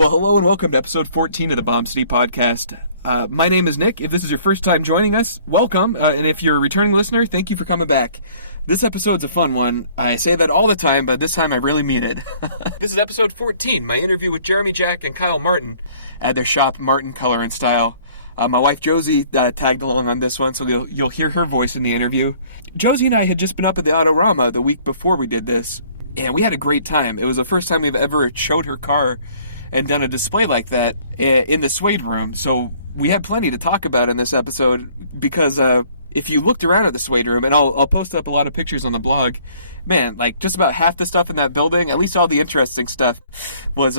Well, hello and welcome to episode 14 of the Bomb City Podcast. My name is Nick. If this is your first time joining us, welcome. And if you're a returning listener, thank you for coming back. This episode's a fun one. I say that all the time, but this time I really mean it. This is episode 14, my interview with Jeremy Jack and Kyle Martin at their shop, Martin Kolor and Style. My wife Josie tagged along on this one, so you'll hear her voice in the interview. Josie and I had just been up at the Autorama the week before we did this, and we had a great time. It was the first time we've ever showed her car and done a display like that in the Suede Room. So we had plenty to talk about in this episode because if you looked around at the Suede Room, and I'll post up a lot of pictures on the blog, man, like just about half the stuff in that building, at least all the interesting stuff, was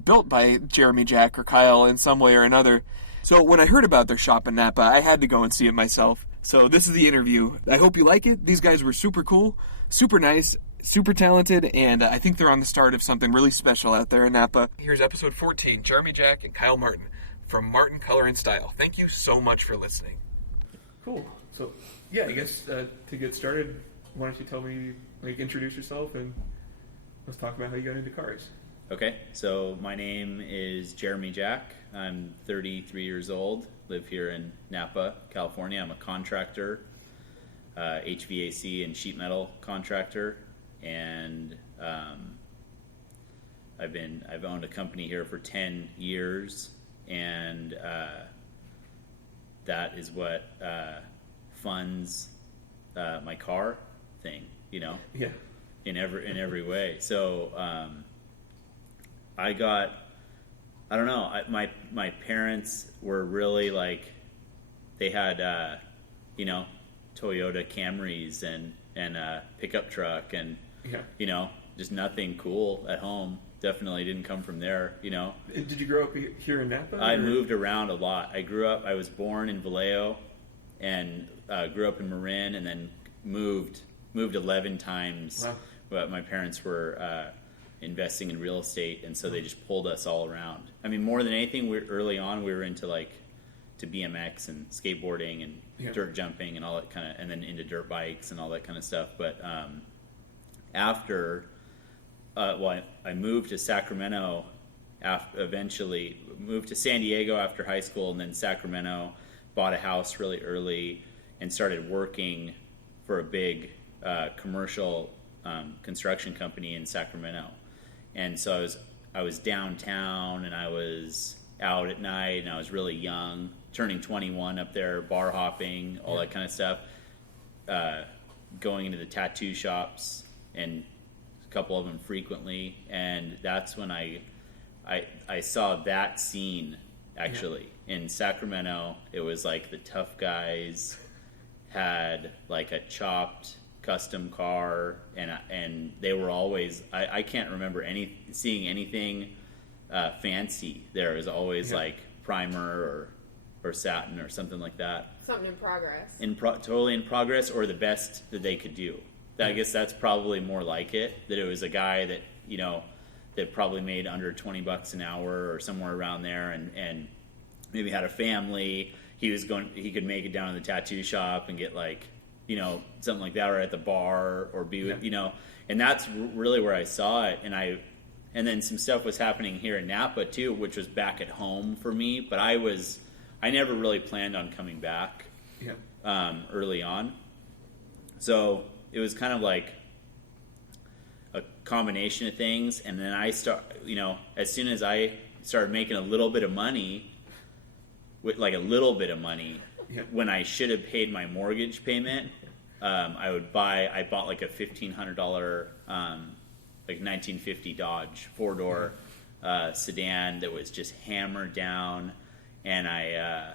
built by Jeremy Jack or Kyle in some way or another. So when I heard about their shop in Napa, I had to go and see it myself. So this is the interview. I hope you like it. These guys were super cool, super nice, super talented, and I think they're on the start of something really special out there in Napa. Here's episode 14, Jeremy Jack and Kyle Martin from Martin Kolor and Style. Thank you so much for listening. Cool. So, yeah, I guess to get started, why don't you tell me, introduce yourself and let's talk about how you got into cars. Okay, so my name is Jeremy Jack. I'm 33 years old, live here in Napa, California. I'm a contractor, HVAC and sheet metal contractor, and I've owned a company here for 10 years, and that is what funds my car thing, Yeah. In every way. So I don't know. My parents were really they had Toyota Camrys and a pickup truck and just nothing cool at home. Definitely didn't come from there. Did you grow up here in Napa? I moved around a lot. I was born in Vallejo and grew up in Marin, and then moved 11 times. Wow. But my parents were investing in real estate, and so they just pulled us all around. I mean, more than anything, early on we were into to BMX and skateboarding and dirt jumping and all that kind of, and then into dirt bikes and all that kind of stuff. But after, I moved to Sacramento. Eventually moved to San Diego after high school, and then Sacramento. Bought a house really early and started working for a big commercial construction company in Sacramento. And so I was downtown, and I was out at night, and I was really young, turning 21 up there, bar hopping, all that kind of stuff, going into the tattoo shops, and a couple of them frequently. And that's when I saw that scene, actually. In Sacramento, it was the tough guys had a chopped custom car, and they were always, I can't remember seeing anything fancy there. It was always primer or satin or something like that. Something in progress. Totally in progress, or the best that they could do. I guess that's probably more like it, that it was a guy that, that probably made under $20 an hour or somewhere around there, and maybe had a family. He could make it down to the tattoo shop and get something like that, or at the bar, or be with, and that's really where I saw it. And then some stuff was happening here in Napa too, which was back at home for me, but I never really planned on coming back early on. So it was kind of a combination of things. And then I as soon as I started making a little bit of money, with a little bit of money, when I should have paid my mortgage payment, I bought a $1,500 1950 Dodge 4-door sedan that was just hammered down, and I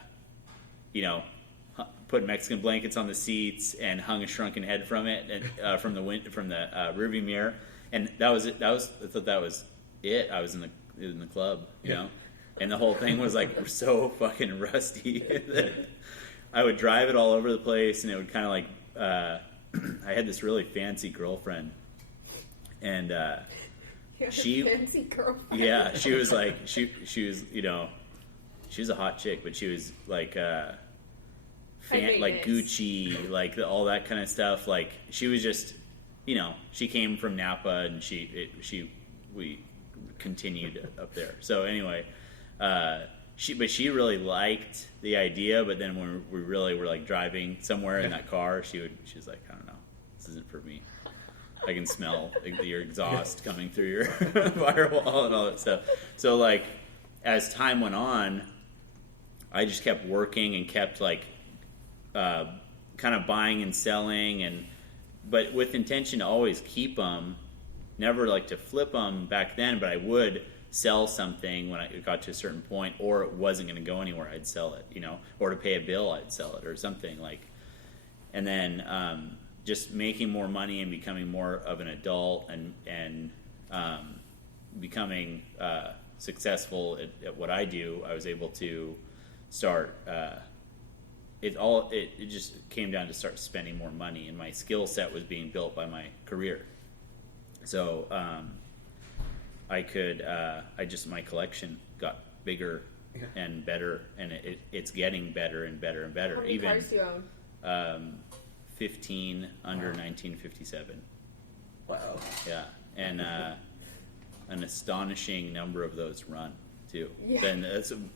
put Mexican blankets on the seats and hung a shrunken head from it, and from the rearview mirror, and that was it. I thought that was it. I was in the club, and the whole thing was so fucking rusty that I would drive it all over the place, and it would kind of I had this really fancy girlfriend, and she fancy girlfriend. Yeah, she was she was she was a hot chick, but she was Gucci, all that kind of stuff. She was just, she came from Napa, and we continued up there. So anyway, she really liked the idea, but then when we really were like driving somewhere in that car, she was like, I don't know, this isn't for me. I can smell your exhaust coming through your firewall and all that stuff. So like, as time went on, I just kept working and kept like kind of buying and selling, but with intention to always keep them, never like to flip them back then, but I would sell something when it got to a certain point, or it wasn't going to go anywhere, I'd sell it, or to pay a bill, I'd sell it or something like, and then just making more money and becoming more of an adult and becoming successful at what I do, I was able to start. It just came down to start spending more money, and my skill set was being built by my career. So my collection got bigger and better, and it's getting better and better and better. How many cars do you own? 15 under 1957. Wow. Yeah, and an astonishing number of those run too. Yeah. Then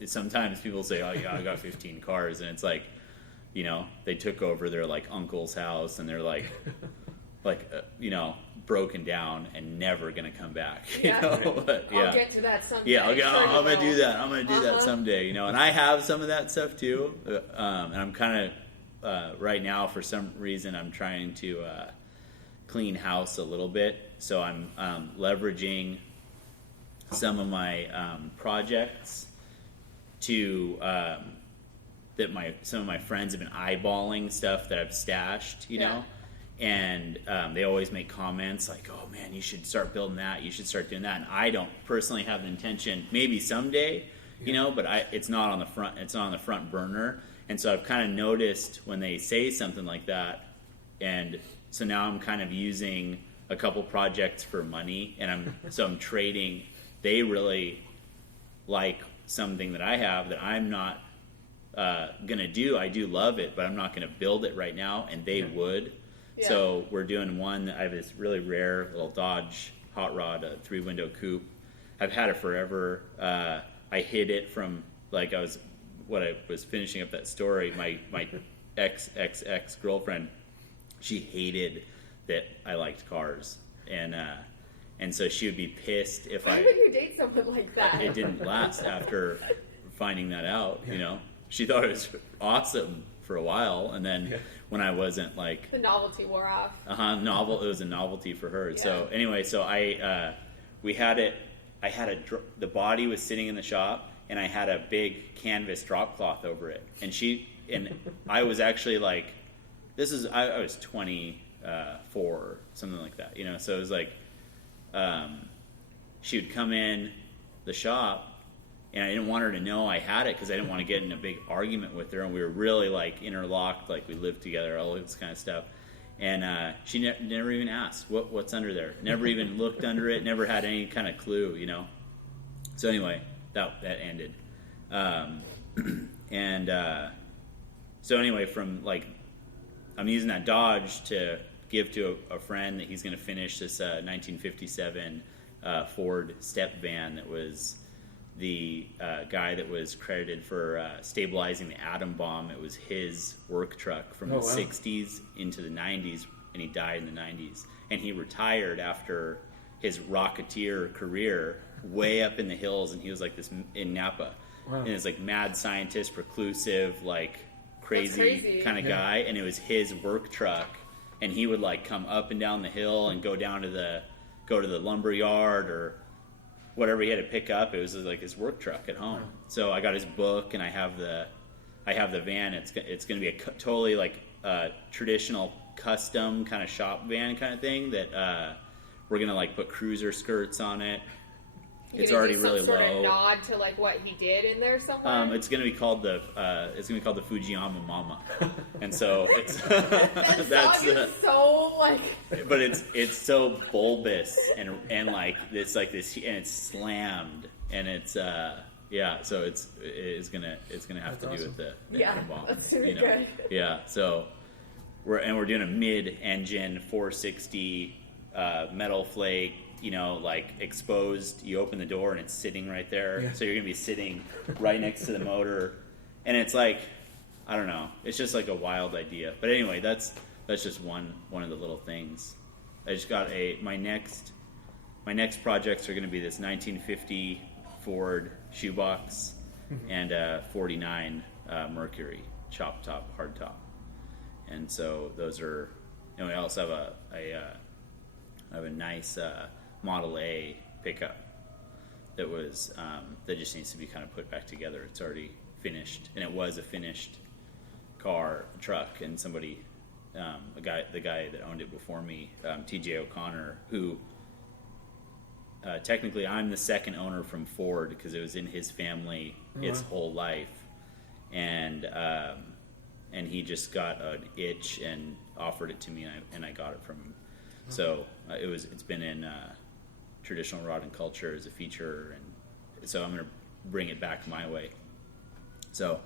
sometimes people say, "Oh yeah, I got 15 cars," and it's like, they took over their like uncle's house, and they're like, broken down and never gonna come back. But, yeah. I'll get to that someday. Yeah, I'm gonna do that. I'm gonna do that someday. And I have some of that stuff too. And I'm kind of right now, for some reason, I'm trying to clean house a little bit. So I'm leveraging some of my projects to some of my friends have been eyeballing stuff that I've stashed, and they always make comments like, "Oh man, you should start building that. You should start doing that." And I don't personally have the intention. Maybe someday, but it's not on the front. It's not on the front burner. And so I've kind of noticed when they say something like that, and so now I'm kind of using a couple projects for money, and I'm trading. They really like something that I have that I'm not gonna do. I do love it, but I'm not gonna build it right now, and they would. Yeah. So we're doing one. I have this really rare little Dodge hot rod, a 3-window coupe. I've had it forever. I hid it from I was finishing up that story. My ex girlfriend, she hated that I liked cars, and so she would be pissed if Why would you date someone like that? It didn't last after finding that out. She thought it was awesome for a while, and then when I wasn't like, the novelty wore off. It was a novelty for her. Yeah. So anyway, we had it. The body was sitting in the shop, and I had a big canvas drop cloth over it, and I was actually like, I was 24, something like that, So it was like, she would come in the shop, and I didn't want her to know I had it because I didn't want to get in a big argument with her, and we were really like interlocked, like we lived together, all this kind of stuff. And she never even asked what's under there. Never even looked under it. Never had any kind of clue, So anyway, that ended. So anyway, from like, I'm using that Dodge to give to a friend that he's going to finish this 1957 Ford step van that was the guy that was credited for stabilizing the atom bomb. It was his work truck from the 60s into the 90s, and he died in the 90s. And he retired after his Rocketeer career way up in the hills, and he was like this in Napa. Wow. And it's like mad scientist, reclusive, like crazy kind of guy, and it was his work truck, and he would like come up and down the hill and go to the lumber yard or whatever he had to pick up. It was like his work truck at home. So I got his book, and I have the van. It's going to be a totally like traditional custom kind of shop van kind of thing that we're going to like put cruiser skirts on it. It's already really low. Sort of nod to like what he did in there somewhere. It's going to be called the Fujiyama Mama, and so it's that's so like. But it's so bulbous and like it's like this, and it's slammed, and it's so it's gonna have to do with the atom bomb. That's really good. Yeah, so we're doing a mid-engine 460 metal flake like exposed. You open the door and it's sitting right there. Yeah. So you're going to be sitting right next to the motor. And it's like, I don't know. It's just like a wild idea. But anyway, that's just one of the little things. I just got my next projects are going to be this 1950 Ford shoebox and a 49 Mercury chop top, hard top. And so those are, and we also have a nice Model A pickup that that just needs to be kind of put back together. It's already finished, and it was a finished truck, and somebody, the guy that owned it before me, TJ O'Connor, who technically I'm the second owner from Ford because it was in his family its whole life, and he just got an itch and offered it to me, and I got it from him. So it's been in traditional rod and culture as a feature, and so I'm going to bring it back my way. So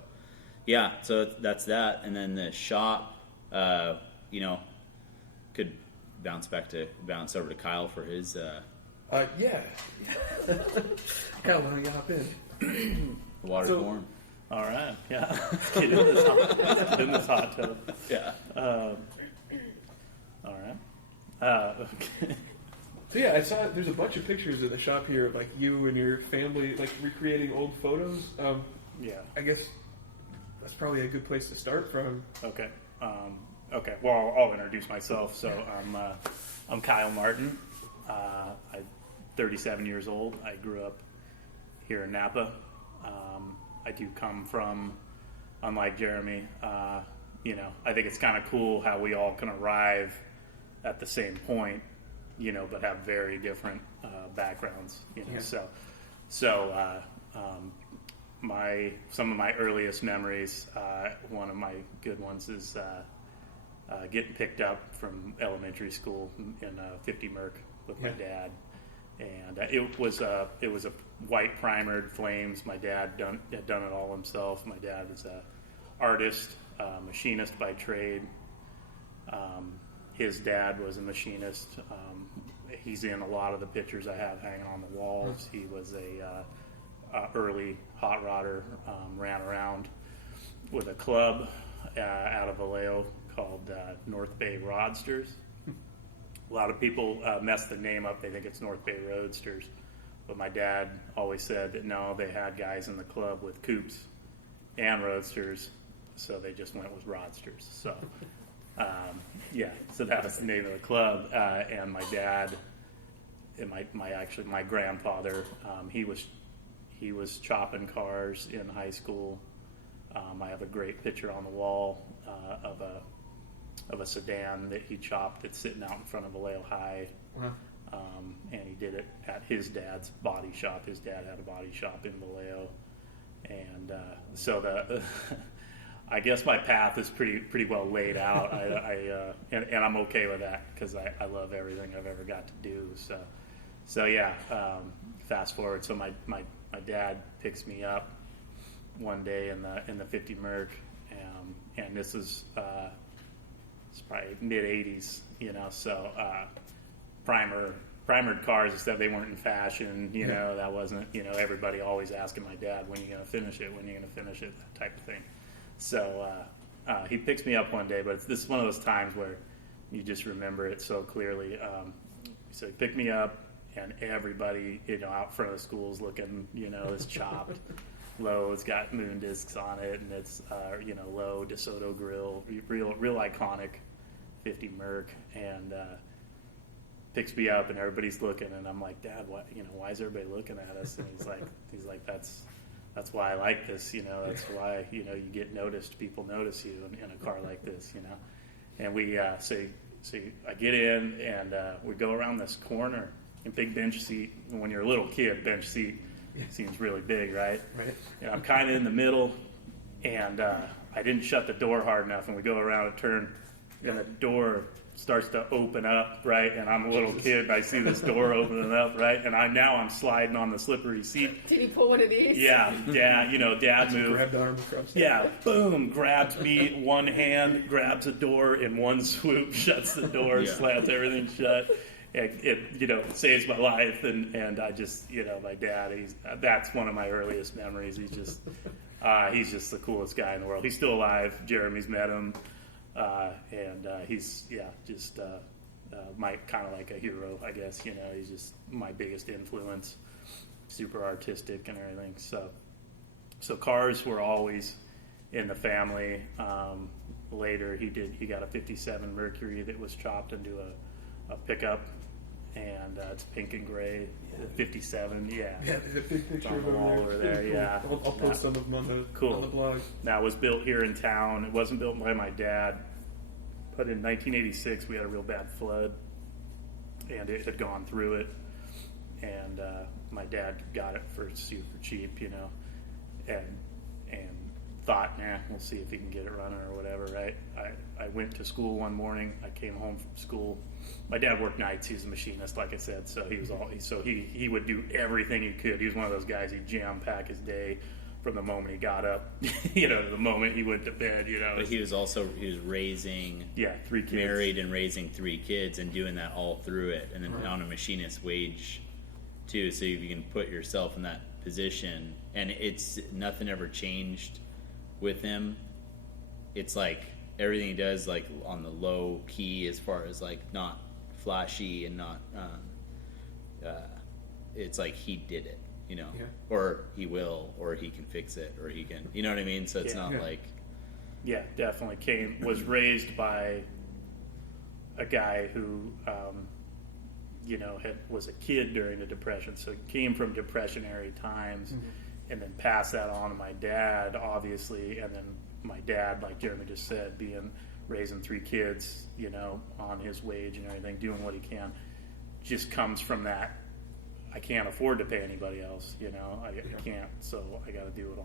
yeah, so that's that, and then the shop, could bounce over to Kyle for his. Yeah. Kyle, why don't you hop in? The water's warm. All right, yeah. Let's get in this hot tub. Yeah. All right. Okay. So yeah, I saw there's a bunch of pictures in the shop here of like you and your family like recreating old photos. Yeah. I guess that's probably a good place to start from. Okay. Okay. Well, I'll introduce myself. So I'm Kyle Martin. I'm 37 years old. I grew up here in Napa. I do come from, unlike Jeremy, I think it's kind of cool how we all can arrive at the same point, but have very different backgrounds. So some of my earliest memories, one of my good ones is getting picked up from elementary school in 50 Merc with my dad, and it was a white primered flames. My dad had done it all himself. My dad was a artist, machinist by trade. His dad was a machinist. He's in a lot of the pictures I have hanging on the walls. He was a early hot rodder, ran around with a club out of Vallejo called North Bay Rodsters. A lot of people mess the name up. They think it's North Bay Roadsters. But my dad always said that no, they had guys in the club with coupes and roadsters, so they just went with Rodsters. So, so that was the name of the club. And my dad and my grandfather, he was chopping cars in high school. I have a great picture on the wall of a sedan that he chopped that's sitting out in front of Vallejo High. And he did it at his dad's body shop. His dad had a body shop in Vallejo. And so I guess my path is pretty well laid out. And I'm okay with that because I love everything I've ever got to do. So yeah, fast forward. So my dad picks me up one day in the 50 Merc, and this is it's probably mid 80s, so primered cars and stuff, they weren't in fashion, that wasn't, everybody always asking my dad, when are you going to finish it, that type of thing. So he picks me up one day, but this is one of those times where you just remember it so clearly. So he picked me up, and everybody, out front of the school is looking, it's chopped. Low, it's got moon discs on it, and it's low DeSoto grill, real iconic 50 Merc, and picks me up, and everybody's looking, and I'm like, Dad, why is everybody looking at us? And he's like, that's why I like this, that's why you get noticed. People notice you in a car like this, And we so I get in, and we go around this corner, and big bench seat. When you're a little kid, bench seat seems really big, right? Right. And I'm kind of in the middle, and I didn't shut the door hard enough, and we go around a turn, and the door starts to open up, right? And I'm a little kid, and I see this door opening up, right? And I'm sliding on the slippery seat. Did you pull one of these? Yeah, Dad moved. Grabbed arm across. Yeah, boom, grabs me, one hand, grabs a door in one swoop, shuts the door, slams everything shut. it saves my life, and I just, my dad, that's one of my earliest memories. He's just the coolest guy in the world. He's still alive. Jeremy's met him, and he's just my kind of like a hero, I guess. He's just my biggest influence. Super artistic and everything. So cars were always in the family. Later, he got a '57 Mercury that was chopped into a pickup, and it's pink and gray. Yeah. '57, yeah. Yeah, there's a big picture on of the him wall there. over It's there. pretty cool. Yeah, I'll post some of them on the blog. That was built here in town. It wasn't built by my dad, but in 1986 we had a real bad flood, and it had gone through it, and my dad got it for super cheap, and thought, we'll see if he can get it running or whatever, right? I went to school one morning. I came home from school. My dad worked nights. He was a machinist, like I said, so he would do everything he could. He was one of those guys. He'd jam pack his day from the moment he got up, to the moment he went to bed. But he was raising 3 kids, married and raising 3 kids, and doing that all through it, and then on a machinist wage too. So if you can put yourself in that position, and it's nothing ever changed with him. It's like everything he does, like on the low key, as far as like not flashy and not it's like he did it, or he will, or he can fix it, or he can, you know what I mean? So it's not like definitely was raised by a guy who was a kid during the Depression, so came from depressionary times. And then pass that on to my dad, obviously, and then my dad, like Jeremy just said, raising 3 kids, on his wage and everything, doing what he can, just comes from that. I can't afford to pay anybody else, I can't, so I got to do it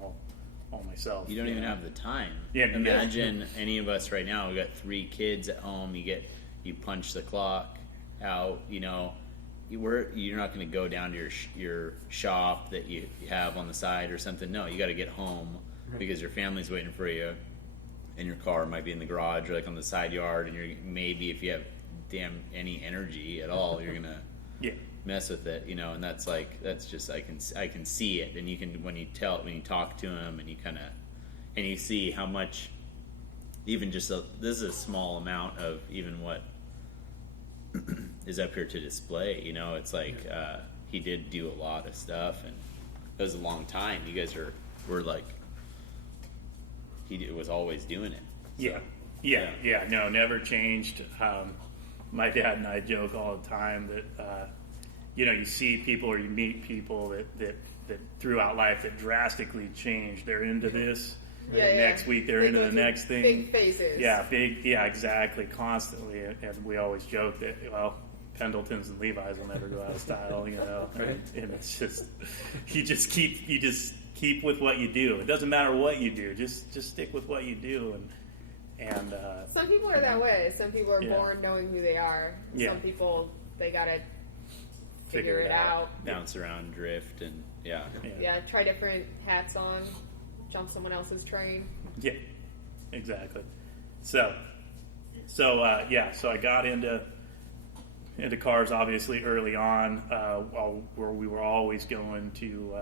all myself. you don't even have the time. Imagine any of us right now. We got 3 kids at home. You punch the clock out. You're not going to go down to your shop that you have on the side or something. No, you got to get home because your family's waiting for you, and your car might be in the garage or like on the side yard, and maybe if you have any energy at all, you're gonna mess with it, And that's just I can see it, and you can when you talk to them, and you see how much even just this is a small amount of even what is up here to display. It's like he did do a lot of stuff, and it was a long time. You guys were like he was always doing it. So, no, never changed. My dad and I joke all the time that you see people or you meet people that throughout life that drastically change. They're into this. Next week they're into the next thing. Big faces. Exactly, constantly. And we always joke that, Pendletons and Levi's will never go out of style, Right. And it's just you just keep with what you do. It doesn't matter what you do, just stick with what you do. And some people are that way. Some people are born knowing who they are. Some people, they gotta figure it out. Bounce around, drift, and try different hats on. Jump someone else's train. Yeah, exactly. So I got into cars obviously early on, where we were always going to,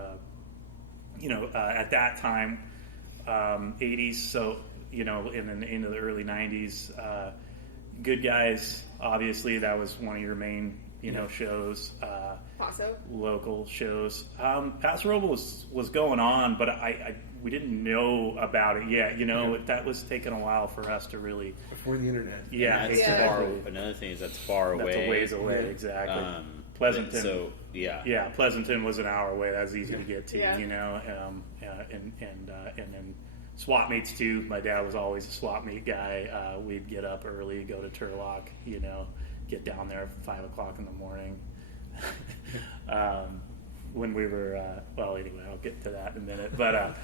at that time, 80s. So into the early 90s, Good Guys. Obviously, that was one of your main shows. Paso? Local shows. Paso Robles was going on, but we didn't know about it yet. That was taking a while for us to really. Before the internet. Yeah, that's far. Another thing is that's far away. That's a ways away, exactly. Pleasanton. So Pleasanton was an hour away. That was easy to get to. Yeah. And then swap meets too. My dad was always a swap meet guy. We'd get up early, go to Turlock. Get down there at 5 o'clock in the morning. When we were, anyway, I'll get to that in a minute. But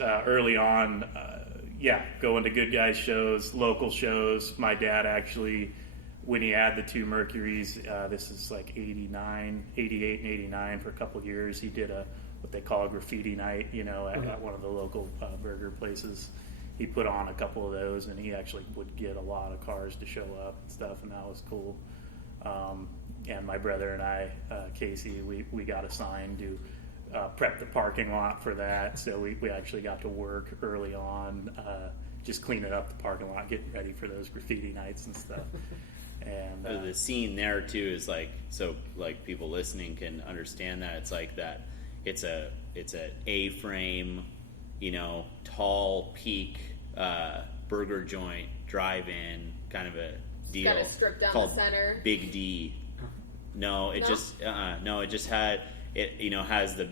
early on, going to Good Guys shows, local shows. My dad actually, when he had the 2 Mercuries, this is like 88 and 89 for a couple of years, he did what they call a graffiti night, at one of the local burger places he put on a couple of those, and he actually would get a lot of cars to show up and stuff, and that was cool. And my brother and I, Casey, we got assigned to prep the parking lot for that, so we actually got to work early on, just cleaning up the parking lot, getting ready for those graffiti nights and stuff. And the scene there too is like, so like people listening can understand that it's like that. It's a A-frame, tall peak burger joint drive-in kind of a deal. Got a strip down called the center. Big D. No, it just had it. Has the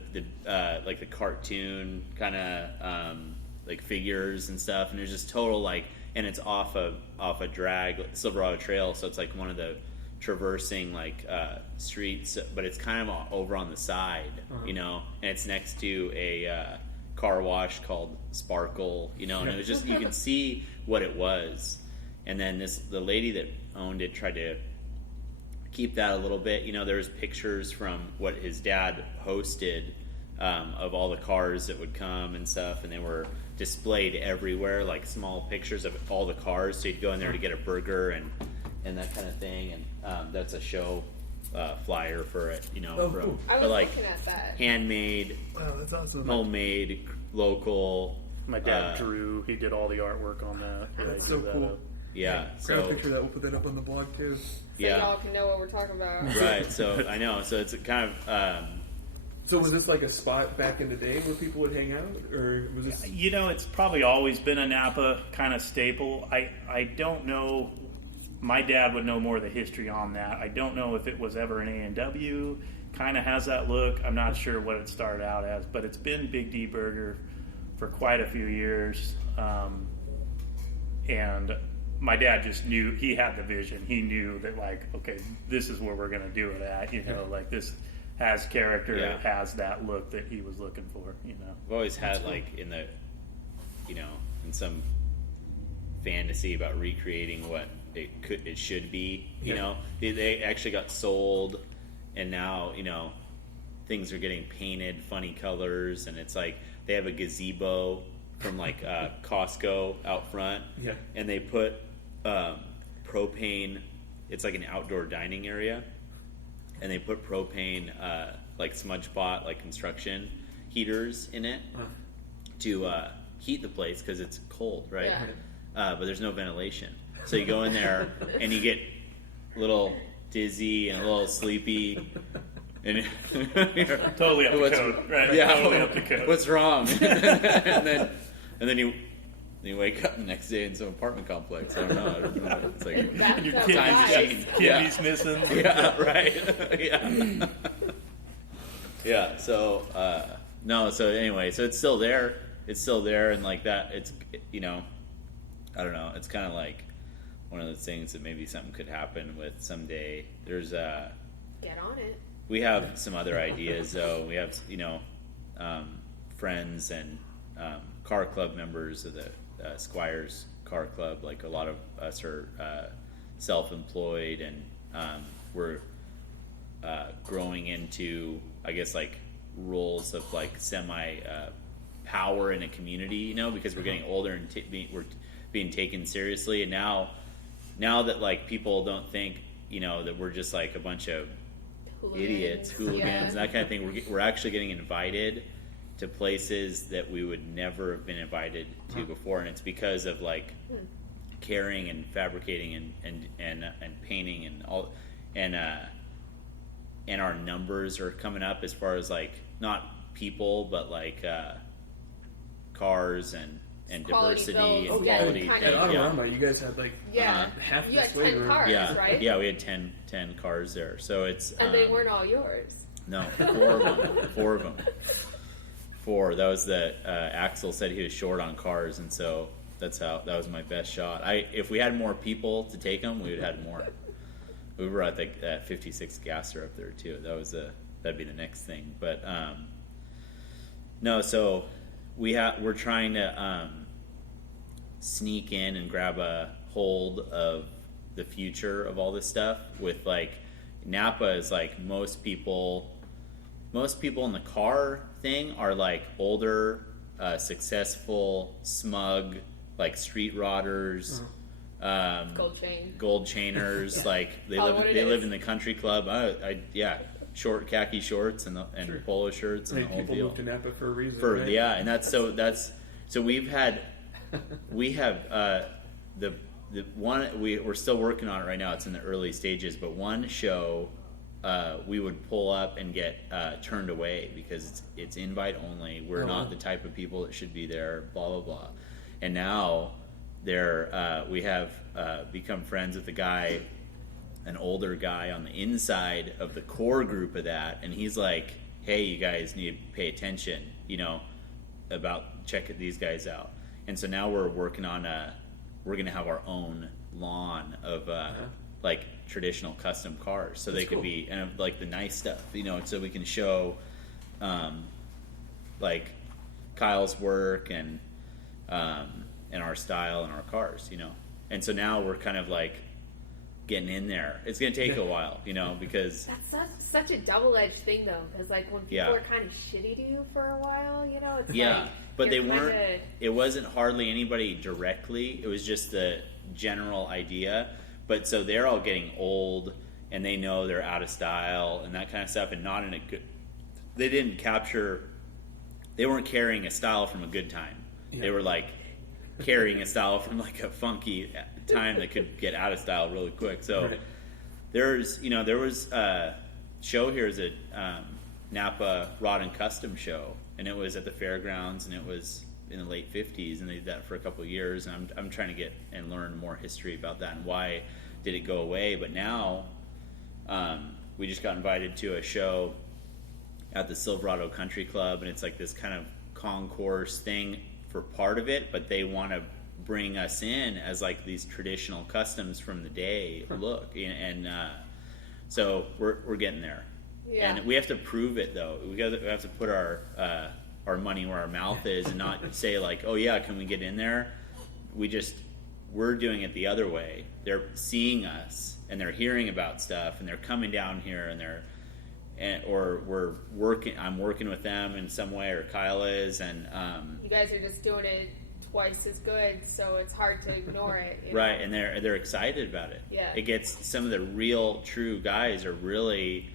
like the cartoon kind of like figures and stuff, and there's just total like, and it's off a drag Silverado Trail, so it's like one of the traversing like streets, but it's kind of over on the side, and it's next to a car wash called Sparkle, and it was just, you can see what it was. And then the lady that owned it tried to keep that a little bit. There was pictures from what his dad hosted of all the cars that would come and stuff, and they were displayed everywhere, like small pictures of all the cars. So you'd go in there to get a burger and that kind of thing. And that's a show flyer for it, I was looking at that. Handmade, Wow, that's awesome. homemade, local. my dad drew. He did all the artwork on that. That's he so drew that cool. up. Yeah, Grab a so picture of that. We'll put that up on the blog too. So y'all can know what we're talking about. right. So I know. So it's kind of. So was this like a spot back in the day where people would hang out, or was this? It's probably always been a Napa kind of staple. I don't know. My dad would know more of the history on that. I don't know if it was ever an A&W. Kind of has that look. I'm not sure what it started out as, but it's been Big D Burger for quite a few years. And my dad just knew, he had the vision. He knew that, like, okay, this is where we're going to do it at. Like this has character. Yeah. It has that look that he was looking for. We've always had like in the, in some fantasy about recreating what it should be. They actually got sold, and now things are getting painted funny colors, and it's like they have a gazebo from like Costco out front, and they put propane. It's like an outdoor dining area, and they put propane like smudge pot, like construction heaters in it to heat the place because it's cold, right? Yeah. But there's no ventilation, so you go in there and you get a little dizzy and a little sleepy. And Totally up to code, right? Yeah, totally up to code. What's wrong? and then you wake up the next day in some apartment complex. I don't know. It's like Your time machine. Kidneys missing. Yeah, right. Yeah. Yeah. So no. So anyway, so it's still there. It's still there, and like that. It's I don't know. It's kind of like one of those things that maybe something could happen with someday. There's Get on it. We have some other ideas, though. We have, friends and car club members of the Squires Car Club. Like a lot of us are self-employed, and we're growing into, I guess, like roles of like semi power in a community. Because we're getting older and we're being taken seriously. And now that like people don't think, that we're just like a bunch of hooligans, that kind of thing. We're actually getting invited to places that we would never have been invited to before, and it's because of like caring and fabricating and painting and all, and our numbers are coming up as far as like not people but like cars and diversity and quality. You guys had like half you the had flavor. 10 cars, right? Yeah, we had 10 cars there. So it's and they weren't all yours. No, 4 of them. 4. That was the Axel said he was short on cars, and so that was my best shot. If we had more people to take them, we would have had more. We were at that 56 gasser up there too. That'd be the next thing. But no, so we're trying to sneak in and grab a hold of the future of all this stuff with like Napa is like most people in the car thing are like older, successful, smug, like street rodders, gold chainers. Yeah. Like they live in the country club. Short khaki shorts and polo shirts and the whole people deal. move to Napa for a reason. Right? Yeah, and that's so we have the one we're still working on it right now. It's in the early stages, but one show we would pull up and get turned away because it's invite only. We're not the type of people that should be there. Blah blah blah. And now we have become friends with a guy, an older guy on the inside of the core group of that, and he's like, "Hey, you guys need to pay attention, about checking these guys out." And so now we're working on we're going to have our own lawn of like traditional custom cars, so they could be and like the nice stuff, so we can show like Kyle's work and our style and our cars, And so now we're kind of like getting in there. It's going to take a while, because that's such a double-edged thing, though. Because like when people are kind of shitty to you for a while, it's like, but they weren't. It wasn't hardly anybody directly. It was just the general idea. But so they're all getting old, and they know they're out of style and that kind of stuff, and not in a good. They didn't capture. They weren't carrying a style from a good time. Yeah. They were like carrying a style from like a funky time that could get out of style really quick. So there was a show here, is a Napa Rod and Custom show, and it was at the fairgrounds, and it was in the late 50s, and they did that for a couple of years, and I'm trying to get and learn more history about that and why did it go away. But now we just got invited to a show at the Silverado Country Club, and it's like this kind of concourse thing for part of it, but they want to bring us in as like these traditional customs from the day look, and so we're getting there, and we have to prove it though. We have to put our money where our mouth is, and not say like, oh yeah, can we get in there? We're doing it the other way. They're seeing us and they're hearing about stuff, and they're coming down here, or we're working. I'm working with them in some way, or Kyle is, and you guys are just doing it twice as good, so it's hard to ignore it. Right, and they're excited about it. Yeah, it gets some of the real true guys are really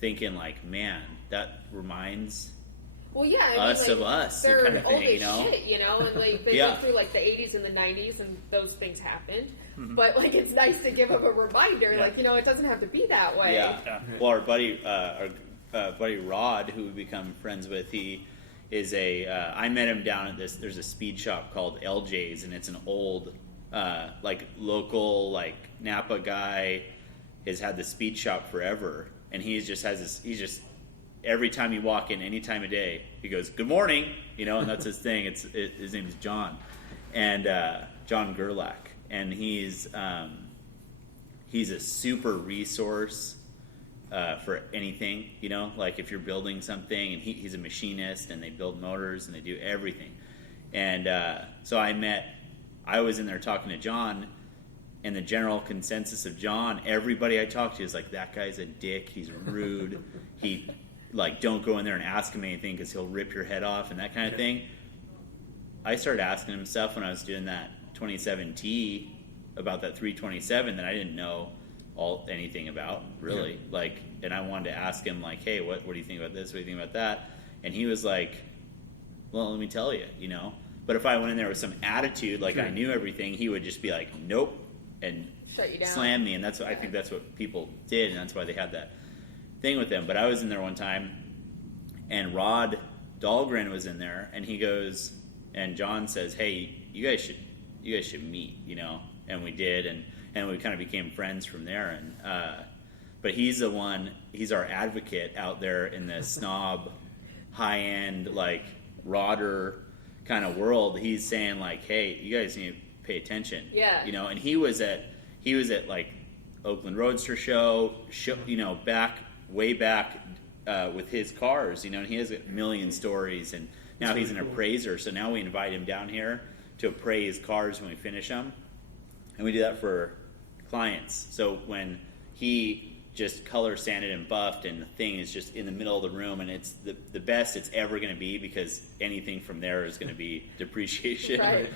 thinking like, man, that reminds us of us, they're kind of thing, old as shit, and like they went through like the 80s and the 90s, and those things happened. Mm-hmm. But like it's nice to give them a reminder, like it doesn't have to be that way. Yeah. Well, our buddy Rod, who we become friends with, he is I met him down at there's a speed shop called LJ's, and it's an old like local like Napa guy, has had the speed shop forever, and he's just every time you walk in, any time of day, he goes, "Good morning," and that's his thing. His name is John, and John Gerlach, and he's a super resource for anything, like if you're building something, and he's a machinist, and they build motors, and they do everything. And so I was in there talking to John, and the general consensus of John, everybody I talked to is like, that guy's a dick, he's rude, he like, don't go in there and ask him anything because he'll rip your head off and that kind of thing. I started asking him stuff when I was doing that 27T about that 327 that I didn't know anything about, really. Like, and I wanted to ask him like, hey, what do you think about this? What do you think about that? And he was like, well, let me tell you, But if I went in there with some attitude, like I knew everything, he would just be like, nope, and shut you down, slam me. And that's what I think that's what people did, and that's why they had that thing with them. But I was in there one time, and Rod Dahlgren was in there, and he goes, and John says, hey, you guys should meet, and we did, and we kind of became friends from there. And but he's our advocate out there in the snob high end like rodder kind of world. He's saying like, hey, you guys need to pay attention, and he was at like Oakland Roadster show, way back with his cars, and he has a million stories, and now he's an appraiser, so now we invite him down here to appraise cars when we finish them, and we do that for clients. So when he just color sanded and buffed, and the thing is just in the middle of the room, and it's the best it's ever going to be, because anything from there is going to be depreciation Right.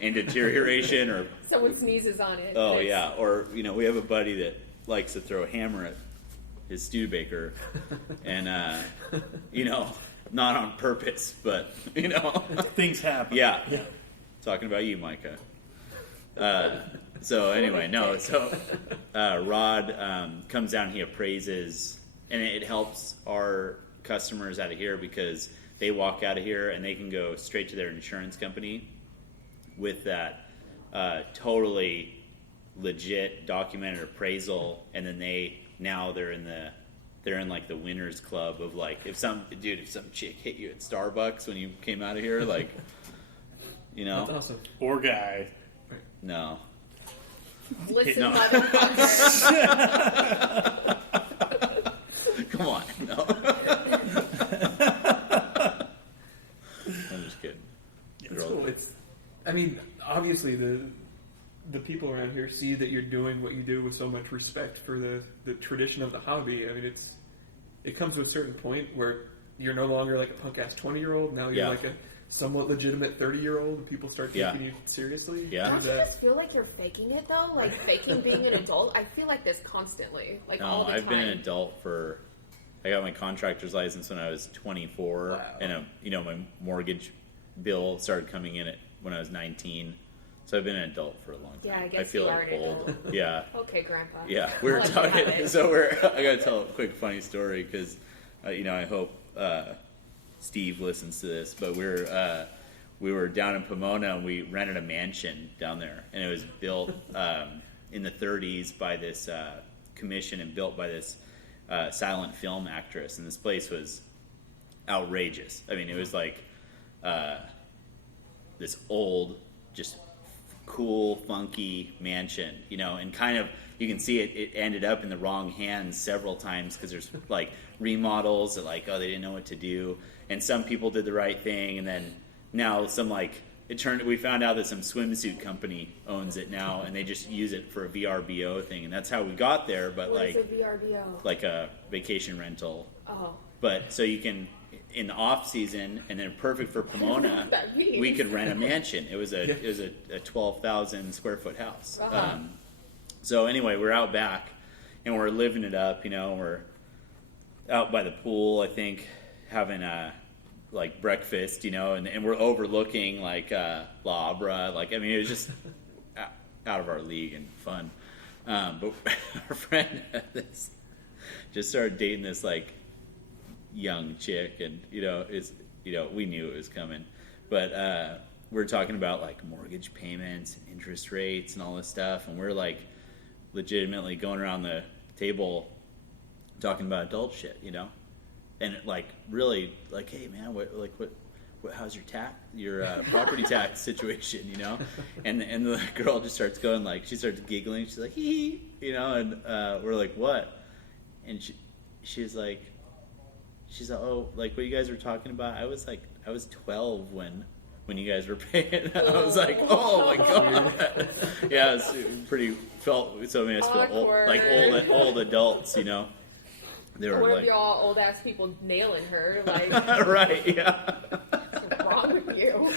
and deterioration, or Someone sneezes on it. oh and it's- yeah, or we have a buddy that likes to throw a hammer at his Studebaker, and not on purpose, but Things happen. yeah. Talking about you, Micah. So anyway, Rod comes down, he appraises, and it helps our customers out of here, because they walk out of here and they can go straight to their insurance company with that totally legit documented appraisal, and then they're in like the winners club of like, if some chick hit you at Starbucks when you came out of here, like, That's awesome. Or guy. no. Listen, No. motherfucker. Come on, no. I'm just kidding. It's cool. Obviously the people around here see that you're doing what you do with so much respect for the tradition of the hobby. I mean, it comes to a certain point where you're no longer like a punk-ass 20-year-old. Now you're like a somewhat legitimate 30-year-old, and people start taking you seriously. Yeah. Don't you just feel like you're faking it, though? Like, faking being an adult? I feel like this constantly. Like, all the time. I've been an adult I got my contractor's license when I was 24, Wow. and my mortgage bill started coming in when I was 19. So I've been an adult for a long time. Yeah, I guess feel you like are an old. adult. Yeah. Okay, Grandpa. Yeah, we were I'll let you have talking. it. So I got to tell a quick funny story, because I hope Steve listens to this. But we were down in Pomona, and we rented a mansion down there, and it was built in the 30s by this commission, and built by this silent film actress, and this place was outrageous. I mean, it was like this old, just cool, funky mansion, and kind of, you can see it ended up in the wrong hands several times, because there's like remodels that they didn't know what to do, and some people did the right thing, and then now we found out that some swimsuit company owns it now, and they just use it for a VRBO thing, and that's how we got there. But What is a VRBO? like a vacation rental. Oh. But so you can, in the off season, and then perfect for Pomona, What that means. we could rent a mansion. It was a 12,000 square foot house. Uh-huh. So anyway, we're out back, and we're living it up. We're out by the pool, I think, having breakfast, and we're overlooking La Abra. It was just out of our league and fun. But our friend just started dating this young chick, and we knew it was coming, but we're talking about mortgage payments and interest rates and all this stuff, and we're legitimately going around the table talking about adult shit, and really hey man, what how's your property tax situation, and the girl just starts going she starts giggling, she's like hee hee, and we're like, what? And she's like, oh, what you guys were talking about, I was 12 when you guys were paying. I was like, oh my god. Yeah, it's pretty felt so. I mean, it's feel Awkward. old adults, They were What if you're all old ass people nailing her? right, yeah. What's wrong with you?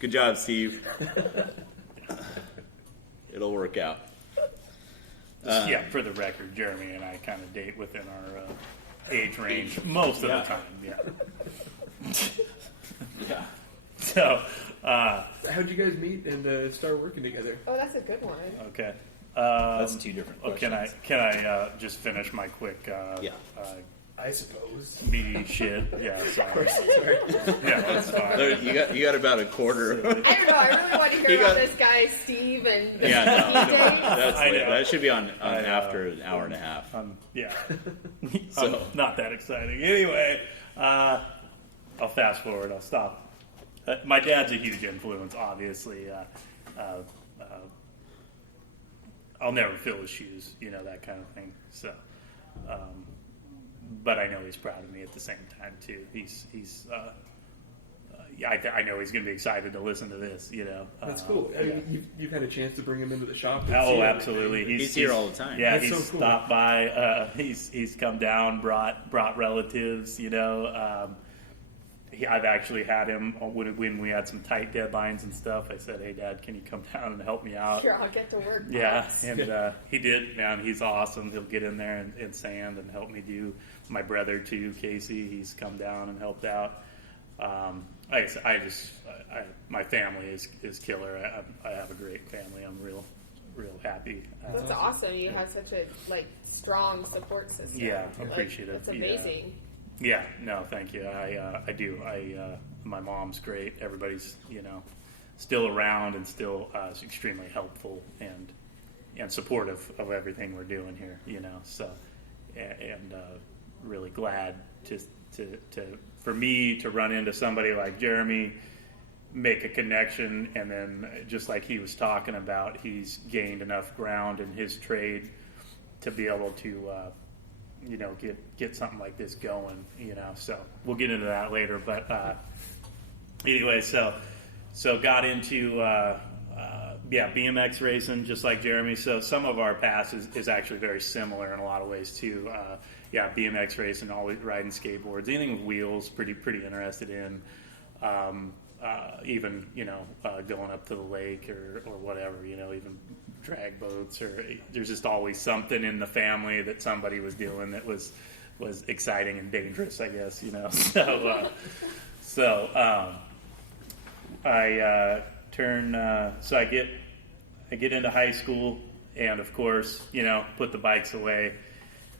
Good job, Steve. It'll work out. Yeah, for the record, Jeremy and I kind of date within our age range most of the time. Yeah. Yeah. So, How'd you guys meet and start working together? Oh, that's a good one. okay. That's two different Oh, questions. can I just finish my quick I suppose. meaty shit? Yeah, sorry. Sorry. Yeah, that's fine. You got about a quarter. I don't know. I really want to You hear about got- this guy, Steve, and Yeah, no, dates. that's I later. know. That should be on I know. after an hour and a half. Yeah. So- Not that exciting. Anyway, I'll fast forward. I'll stop. My dad's a huge influence, obviously. I'll never fill his shoes, that kind of thing. So, but I know he's proud of me at the same time too. I know he's going to be excited to listen to this. That's cool. I mean, you've had a chance to bring him into the shop. Oh, absolutely. He's here all the time. Yeah, That's he's so cool. stopped by. He's come down, brought relatives. I've actually had him when we had some tight deadlines and stuff. I said, "Hey, Dad, can you come down and help me out?" Sure, I'll get to work. Yeah, and he did. Man, he's awesome. He'll get in there and sand and help me do. My brother too, Casey. He's come down and helped out. My family is killer. I have a great family. I'm real happy. That's awesome. You have such a strong support system. Yeah, appreciative. That's amazing. Yeah, no, thank you. I do. My mom's great. Everybody's still around and still extremely helpful and supportive of everything we're doing here. So and really glad to for me to run into somebody like Jeremy, make a connection, and then just like he was talking about, he's gained enough ground in his trade to be able to get something like this going. So we'll get into that later. But anyway, so got into BMX racing just like Jeremy. So some of our past is actually very similar in a lot of ways too. BMX racing, always riding skateboards, anything with wheels, pretty interested in. Even going up to the lake or whatever, even drag boats, or there's just always something in the family that somebody was doing that was exciting and dangerous, I guess. I get into high school, and of course, put the bikes away.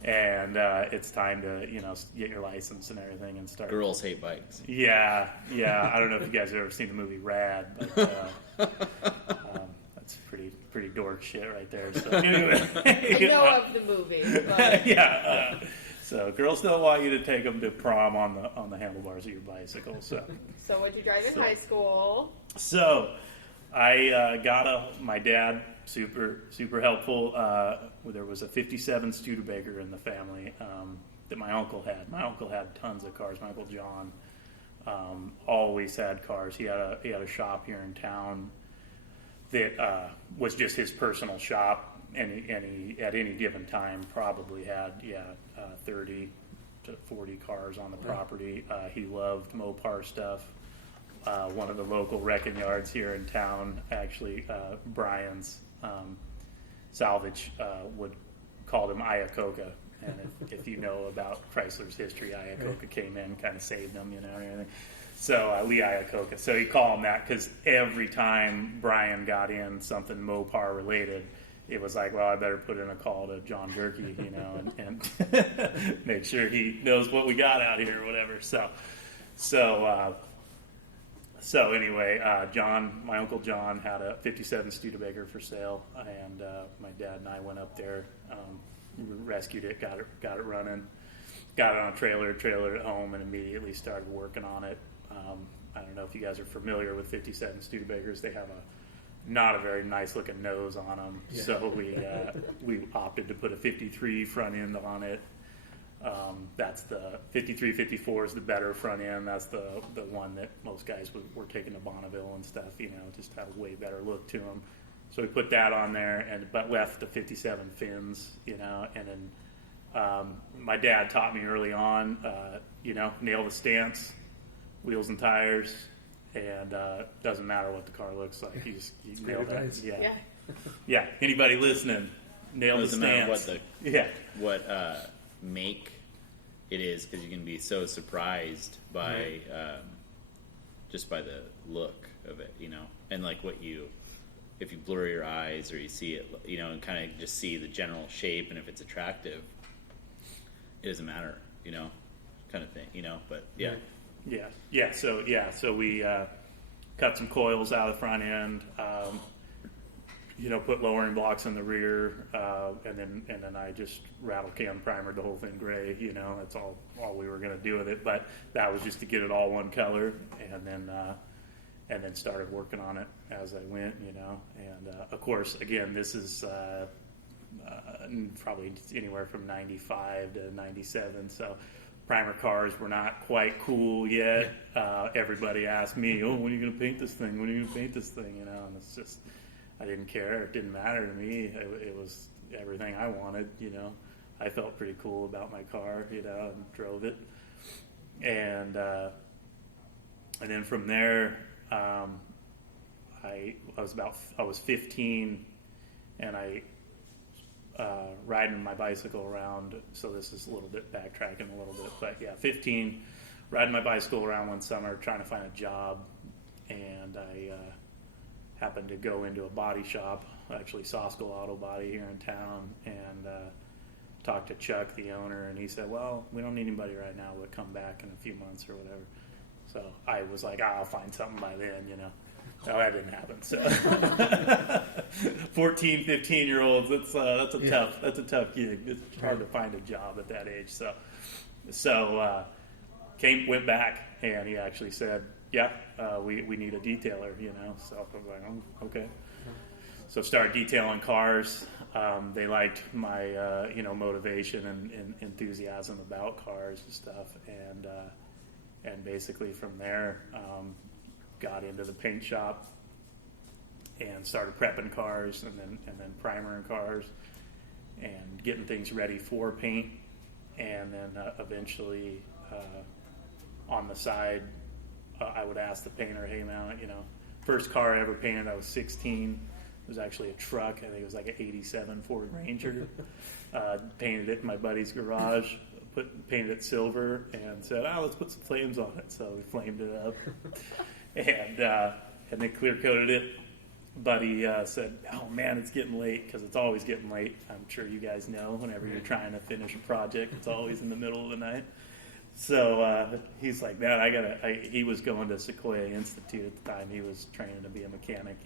And it's time to get your license and everything and start. Girls hate bikes. Yeah. I don't know if you guys have ever seen the movie Rad, but that's pretty dork shit right there. So anyway, I know of the movie. But... so girls don't want you to take them to prom on the handlebars of your bicycle. So what'd you drive in high school? So I my dad. Super helpful. There was a 57 Studebaker in the family that my uncle had. My uncle had tons of cars. My Uncle John always had cars. He had a shop here in town that was just his personal shop, and he at any given time probably had 30 to 40 cars on the property. He loved Mopar stuff. One of the local wrecking yards here in town, actually, Brian's salvage would call him Iacocca, and if you know about Chrysler's history, Iacocca came in, kind of saved them, and everything. So Lee Iacocca. So he called him that because every time Brian got in something Mopar related, it was like, well, I better put in a call to John Gerke, and make sure he knows what we got out here or whatever. So anyway, my Uncle John had a 57 Studebaker for sale, and my dad and I went up there, rescued it, got it running, got it on a trailer at home, and immediately started working on it. I don't know if you guys are familiar with 57 Studebakers. They have not a very nice looking nose on them, so we opted to put a 53 front end on it. That's the 53, 54 is the better front end. That's the one that most guys were taking to Bonneville and stuff, just had a way better look to them. So we put that on there, but left the 57 fins, and then my dad taught me early on, nail the stance, wheels and tires, and doesn't matter what the car looks like. You nail that. Yeah. Anybody listening, nail the stance. Doesn't matter what make it is, because you can be so surprised by just by the look of it, and like if you blur your eyes or you see it, and kind of just see the general shape, and if it's attractive, it doesn't matter, kind of thing, but So we cut some coils out of the front end. Put lowering blocks in the rear, and then I just rattle can primered the whole thing gray. That's all we were going to do with it. But that was just to get it all one color, and then started working on it as I went. And of course, again, this is probably anywhere from 95 to 97. So primer cars were not quite cool yet. Everybody asked me, "Oh, when are you going to paint this thing? When are you going to paint this thing?" And it's just, I didn't care. It didn't matter to me. It was everything I wanted. I felt pretty cool about my car, and drove it. And then from there, I was 15, and I riding my bicycle around. So this is a little bit backtracking a little bit, but yeah, 15, riding my bicycle around one summer trying to find a job, and I happened to go into a body shop, actually Sosco Auto Body here in town, and talked to Chuck, the owner, and he said, "Well, we don't need anybody right now, but come back in a few months or whatever." So I was like, I'll find something by then, No, that didn't happen. So 14, 15-year-olds, that's a tough gig. It's hard to find a job at that age. So went back, and he actually said, "Yeah, we need a detailer," So I was like, "Oh, okay." So started detailing cars. They liked my motivation and enthusiasm about cars and stuff, and basically from there got into the paint shop and started prepping cars and then primering cars and getting things ready for paint, and then eventually on the side I would ask the painter, "Hey man, first car I ever painted, I was 16. It was actually a truck. I think it was like an 87 Ford Ranger. Painted it in my buddy's garage, painted it silver, and said, let's put some flames on it." So we flamed it up and then clear coated it. Buddy said, "Oh man, it's getting late," because it's always getting late. I'm sure you guys know, whenever you're trying to finish a project, it's always in the middle of the night. So he's like, "Man, he was going to Sequoia Institute at the time. He was training to be a mechanic,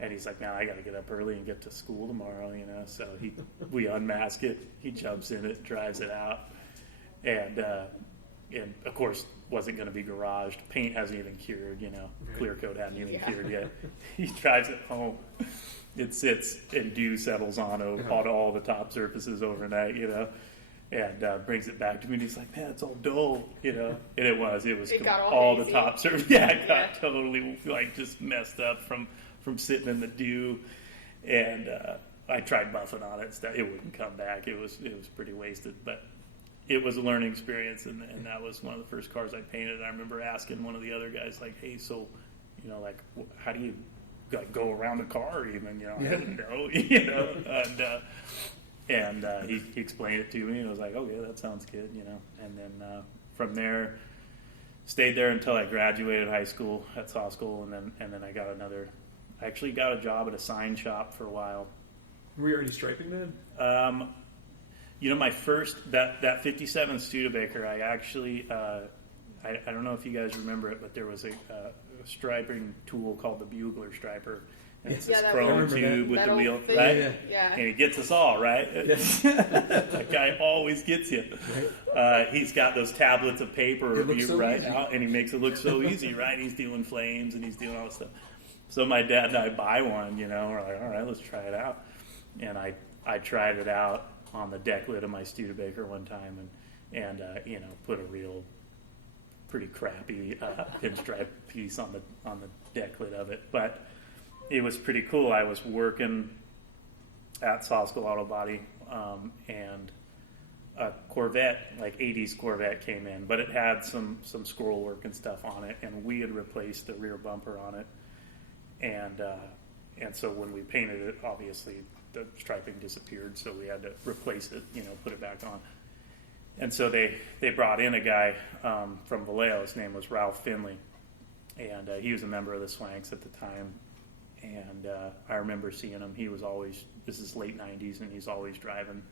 And he's like, "Man, I got to get up early and get to school tomorrow, So we unmask it. He jumps in it, drives it out, and of course wasn't going to be garaged. Paint hasn't even cured, Clear coat hadn't even cured yet. He drives it home. It sits and dew settles on all the top surfaces overnight, And brings it back to me, and he's like, "Man, it's all dull," And it was all the top surface. Yeah, it got totally just messed up from sitting in the dew, and I tried buffing on it. It wouldn't come back. It was pretty wasted, but it was a learning experience, and that was one of the first cars I painted. I remember asking one of the other guys, like, "Hey, so how do you go around a car even?" I didn't know, and he explained it to me, and I was like, "Okay, that sounds good," And then from there, stayed there until I graduated high school at Saw School, and then I actually got a job at a sign shop for a while. Were you already striping then? My first that 57 Studebaker, I actually I don't know if you guys remember it, but there was a striping tool called the Bugler striper. And it's this chrome tube with the wheel, right? Yeah. And he gets us all, right? Yes. That guy always gets you. Right. He's got those tablets of paper right out, and he makes it look so easy, right? He's doing flames and he's doing all this stuff. So my dad and I buy one, we're like, all right, let's try it out. And I tried it out on the deck lid of my Studebaker one time, and put a real pretty crappy pinstripe piece on the deck lid of it, but it was pretty cool. I was working at Sosco Auto Body, and a Corvette, like 80s Corvette, came in, but it had some scroll work and stuff on it, and we had replaced the rear bumper on it, and so when we painted it, obviously the striping disappeared, so we had to replace it, put it back on. And so they brought in a guy from Vallejo. His name was Ralph Finley, and he was a member of the Swanks at the time. And I remember seeing him. He was always, this is late 90s, and he's always driving,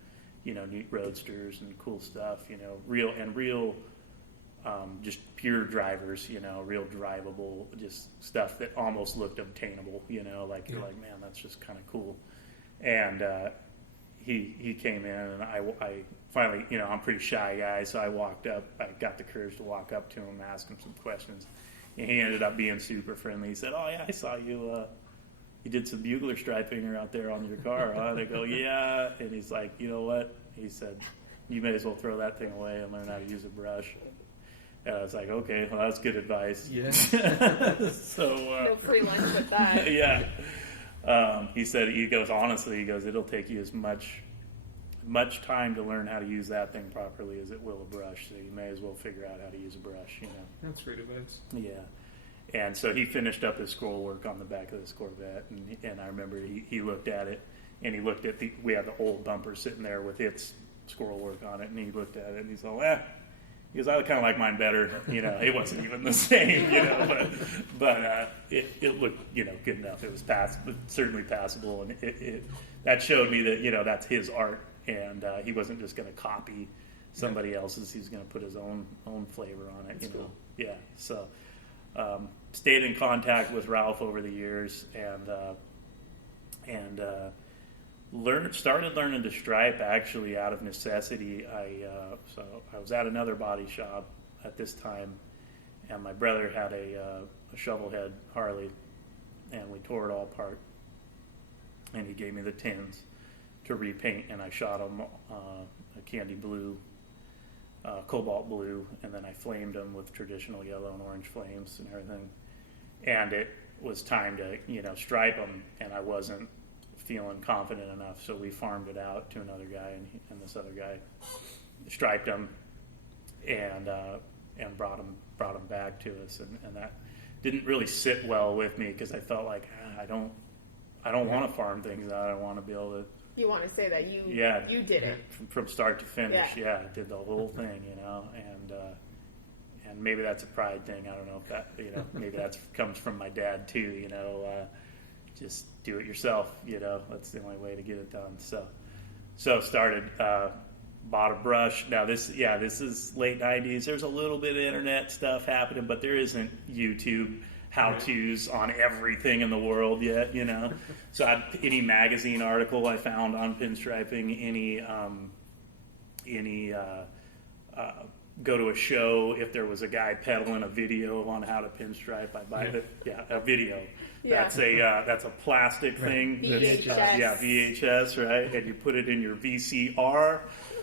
neat roadsters and cool stuff, real just pure drivers, real drivable, just stuff that almost looked obtainable, you're like, man, that's just kind of cool. And he came in, and I finally, I'm a pretty shy guy, so I got the courage to walk up to him, ask him some questions. And he ended up being super friendly. He said, "Oh yeah, I saw you did some bugler striping out there on your car, huh?" And I go, "Yeah." And he's like, "You know what?" He said, you may as well throw that thing away and learn how to use a brush. And I was like, okay, well, that's good advice. Yeah. So No free lunch with that. yeah. He goes, honestly, it'll take you as much time to learn how to use that thing properly as it will a brush. So you may as well figure out how to use a brush, you know. That's great advice. Yeah. And so he finished up his scroll work on the back of this Corvette, and I remember he looked at it, and he looked at we had the old bumper sitting there with its scroll work on it, and he looked at it, and he's all, he goes, I kind of like mine better. You know, it wasn't even the same, you know, but it looked, you know, good enough. It was certainly passable, and that showed me that, you know, that's his art, and he wasn't just going to copy somebody else's. He was going to put his own flavor on it. That's you know, cool. Yeah. So stayed in contact with Ralph over the years, and started learning to stripe actually out of necessity. So I was at another body shop at this time, and my brother had a shovelhead Harley, and we tore it all apart, and he gave me the tins to repaint, and I shot them a candy blue, cobalt blue, and then I flamed them with traditional yellow and orange flames and everything, and it was time to, you know, stripe them, and I wasn't feeling confident enough, so we farmed it out to another guy, and this other guy striped them and brought them back to us, and that didn't really sit well with me because I felt like I don't want to farm things out. I want to be able to. You want to say that you did it from start to finish. Yeah, I did the whole thing, you know, and maybe that's a pride thing. I don't know if that, you know, maybe that comes from my dad too, you know. Just do it yourself, you know. That's the only way to get it done. So started, bought a brush. Now this is late 90s. There's a little bit of internet stuff happening, but there isn't YouTube how-tos on everything in the world yet, you know. So any magazine article I found on pinstriping, any go to a show, if there was a guy peddling a video on how to pinstripe, I buy a video. Yeah. That's a plastic thing. VHS. VHS, right? And you put it in your VCR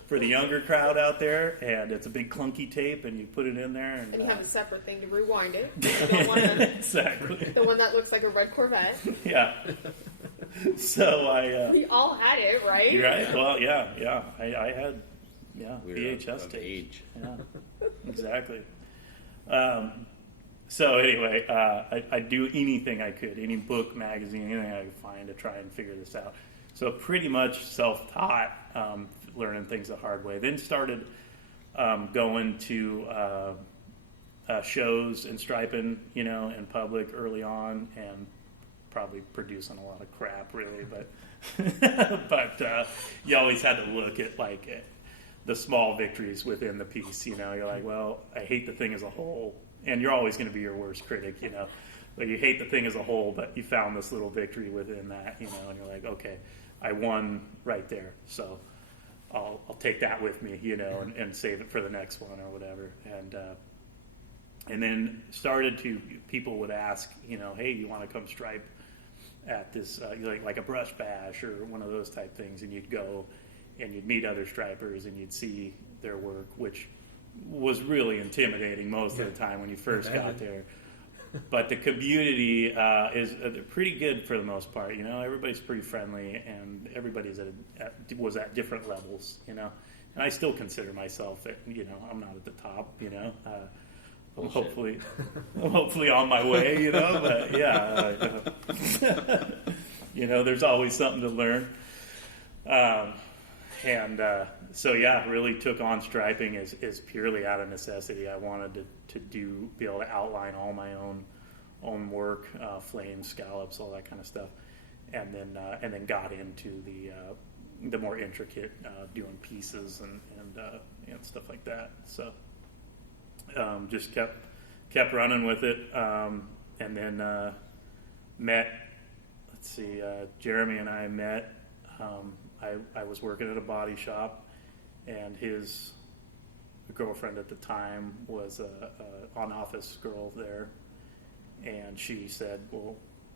for the younger crowd out there, and it's a big clunky tape, and you put it in there. And you have a separate thing to rewind it. Exactly. The one that looks like a red Corvette. Yeah. So we all had it, right? Right. Well, yeah. I had VHS tapes. Yeah. Exactly. So anyway, I do anything I could, any book, magazine, anything I could find to try and figure this out. So pretty much self-taught, learning things the hard way. Then started going to shows and striping, you know, in public early on, and probably producing a lot of crap, really. But you always had to look at the small victories within the piece. You know, you're like, well, I hate the thing as a whole. And you're always going to be your worst critic, you know. But you hate the thing as a whole, but you found this little victory within that, you know, and you're like, okay, I won right there. So I'll take that with me, you know, and save it for the next one or whatever. And then people would ask, you know, hey, you want to come stripe at this, like a brush bash or one of those type things, and you'd go and you'd meet other stripers and you'd see their work, which was really intimidating most of the time when you first got there. But the community is pretty good for the most part. You know, everybody's pretty friendly, and everybody's was at different levels. You know, and I still consider myself, you know, I'm not at the top. You know, I'm hopefully on my way. You know, but yeah, you know, there's always something to learn. So really took on striping as purely out of necessity. I wanted to be able to outline all my own work, flames, scallops, all that kind of stuff, and then got into the more intricate, doing pieces and stuff like that. So just kept running with it, and then met. Let's see, Jeremy and I met. I was working at a body shop, and his girlfriend at the time was a on-office girl there, and she said, well,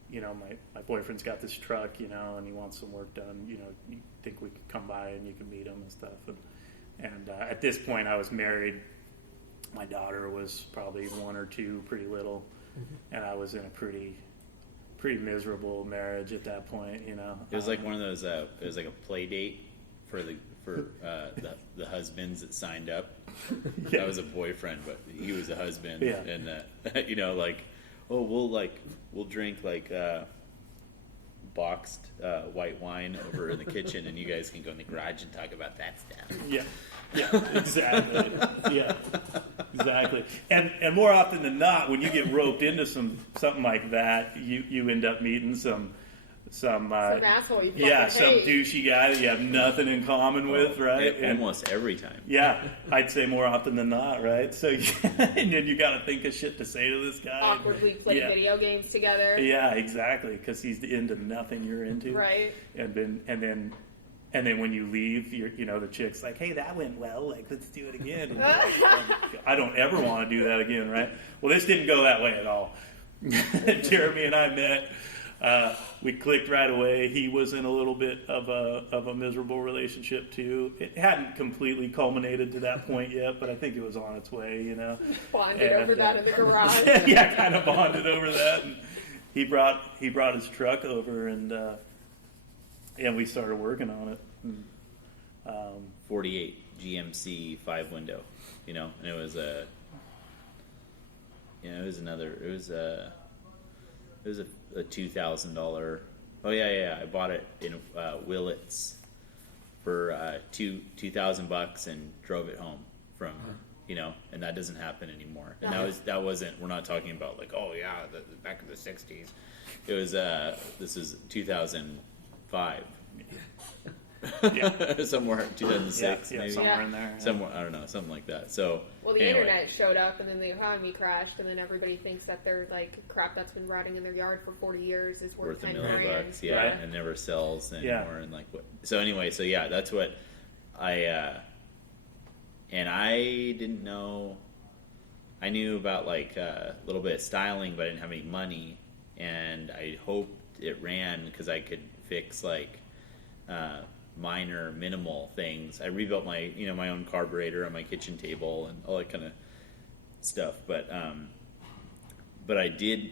you know, my boyfriend's got this truck, you know, and he wants some work done, you know, you think we could come by and you can meet him and stuff. And And at this point, I was married. My daughter was probably 1 or 2, pretty little, and I was in a pretty miserable marriage at that point. You know, It was like one of those. It was like a play date for the husbands that signed up. Yeah. I was a boyfriend, but he was a husband, Yeah. and you know, like, oh, we'll drink like boxed white wine over in the kitchen, and you guys can go in the garage and talk about that stuff. Yeah, exactly. Yeah, exactly. And more often than not, when you get roped into something like that, you end up meeting some asshole you some hate. douchey guy that you have nothing in common with, right? And Almost every time. yeah, I'd say more often than not, right? So, and then you got to think of shit to say to this guy. Awkwardly play video games together. Yeah, exactly, because he's into nothing you're into, Right. And then when you leave, the chick's like, "Hey, that went well. Like, let's do it again." And you're like, I don't ever want to do that again, right? Well, this didn't go that way at all. Jeremy and I met. We clicked right away. He was in a little bit of a miserable relationship too. It hadn't completely culminated to that point yet, but I think it was on its way. Bonded over that in the garage. Yeah, kind of bonded over that. And he brought his truck over, and we started working on it. 48 GMC 5-window, and it was a $2,000. Oh yeah, I bought it in Willits for $2,000 and drove it home from, and that doesn't happen anymore. And that wasn't. We're not talking about like, oh yeah, the back of the '60s. It was this is 2005. Yeah. Somewhere 2006 yeah, maybe somewhere in there. somewhere, I don't know, something like that. So Well, the anyway. internet showed up, and then the economy crashed, and then everybody thinks that their crap that's been rotting in their yard for 40 years is worth $1 $10 million million. bucks, yeah, Right. and never sells anymore. Yeah. And like what? So anyway, so yeah, that's what I and I didn't know. I knew about like a little bit of styling, but I didn't have any money, and I hoped it ran because I could fix like minor, minimal things. I rebuilt my my own carburetor on my kitchen table and all that kind of stuff, but I did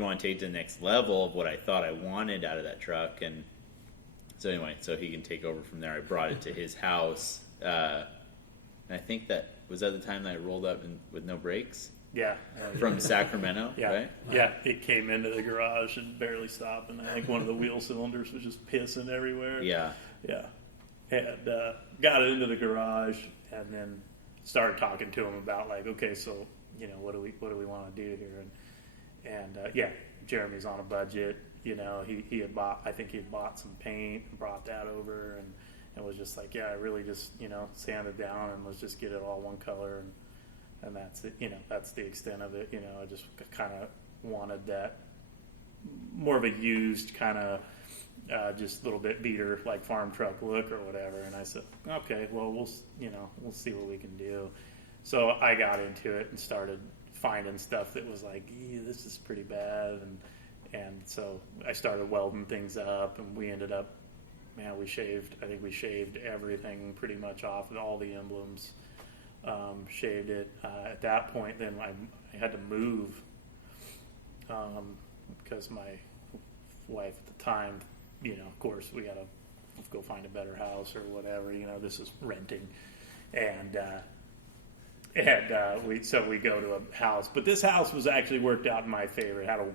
want to take it to the next level of what I thought I wanted out of that truck. And so anyway, so he can take over from there. I brought it to his house, and I think that was at the time that I rolled up with no brakes Yeah. from Sacramento, Yeah. right? Yeah. It came into the garage and barely stopped, and I think one of the wheel cylinders was just pissing everywhere. Yeah. Yeah. And got it into the garage, and then started talking to him about like, okay, so what do we want to do here? And yeah, Jeremy's on a budget. He had bought some paint and brought that over, and was just like, yeah, I really just sand it down and let's just get it all one color, and that's it. That's the extent of it. I just kind of wanted that more of a used kind of just a little bit beater like farm truck look or whatever. And I said, okay, well we'll see what we can do. So I got into it and started finding stuff that was like, this is pretty bad, and so I started welding things up, and we ended up, we shaved everything pretty much off, all the emblems, shaved it. At that point, then I had to move because my wife at the time, of course, we got to go find a better house or whatever. This is renting, and we go to a house. But this house was actually worked out in my favor. It had a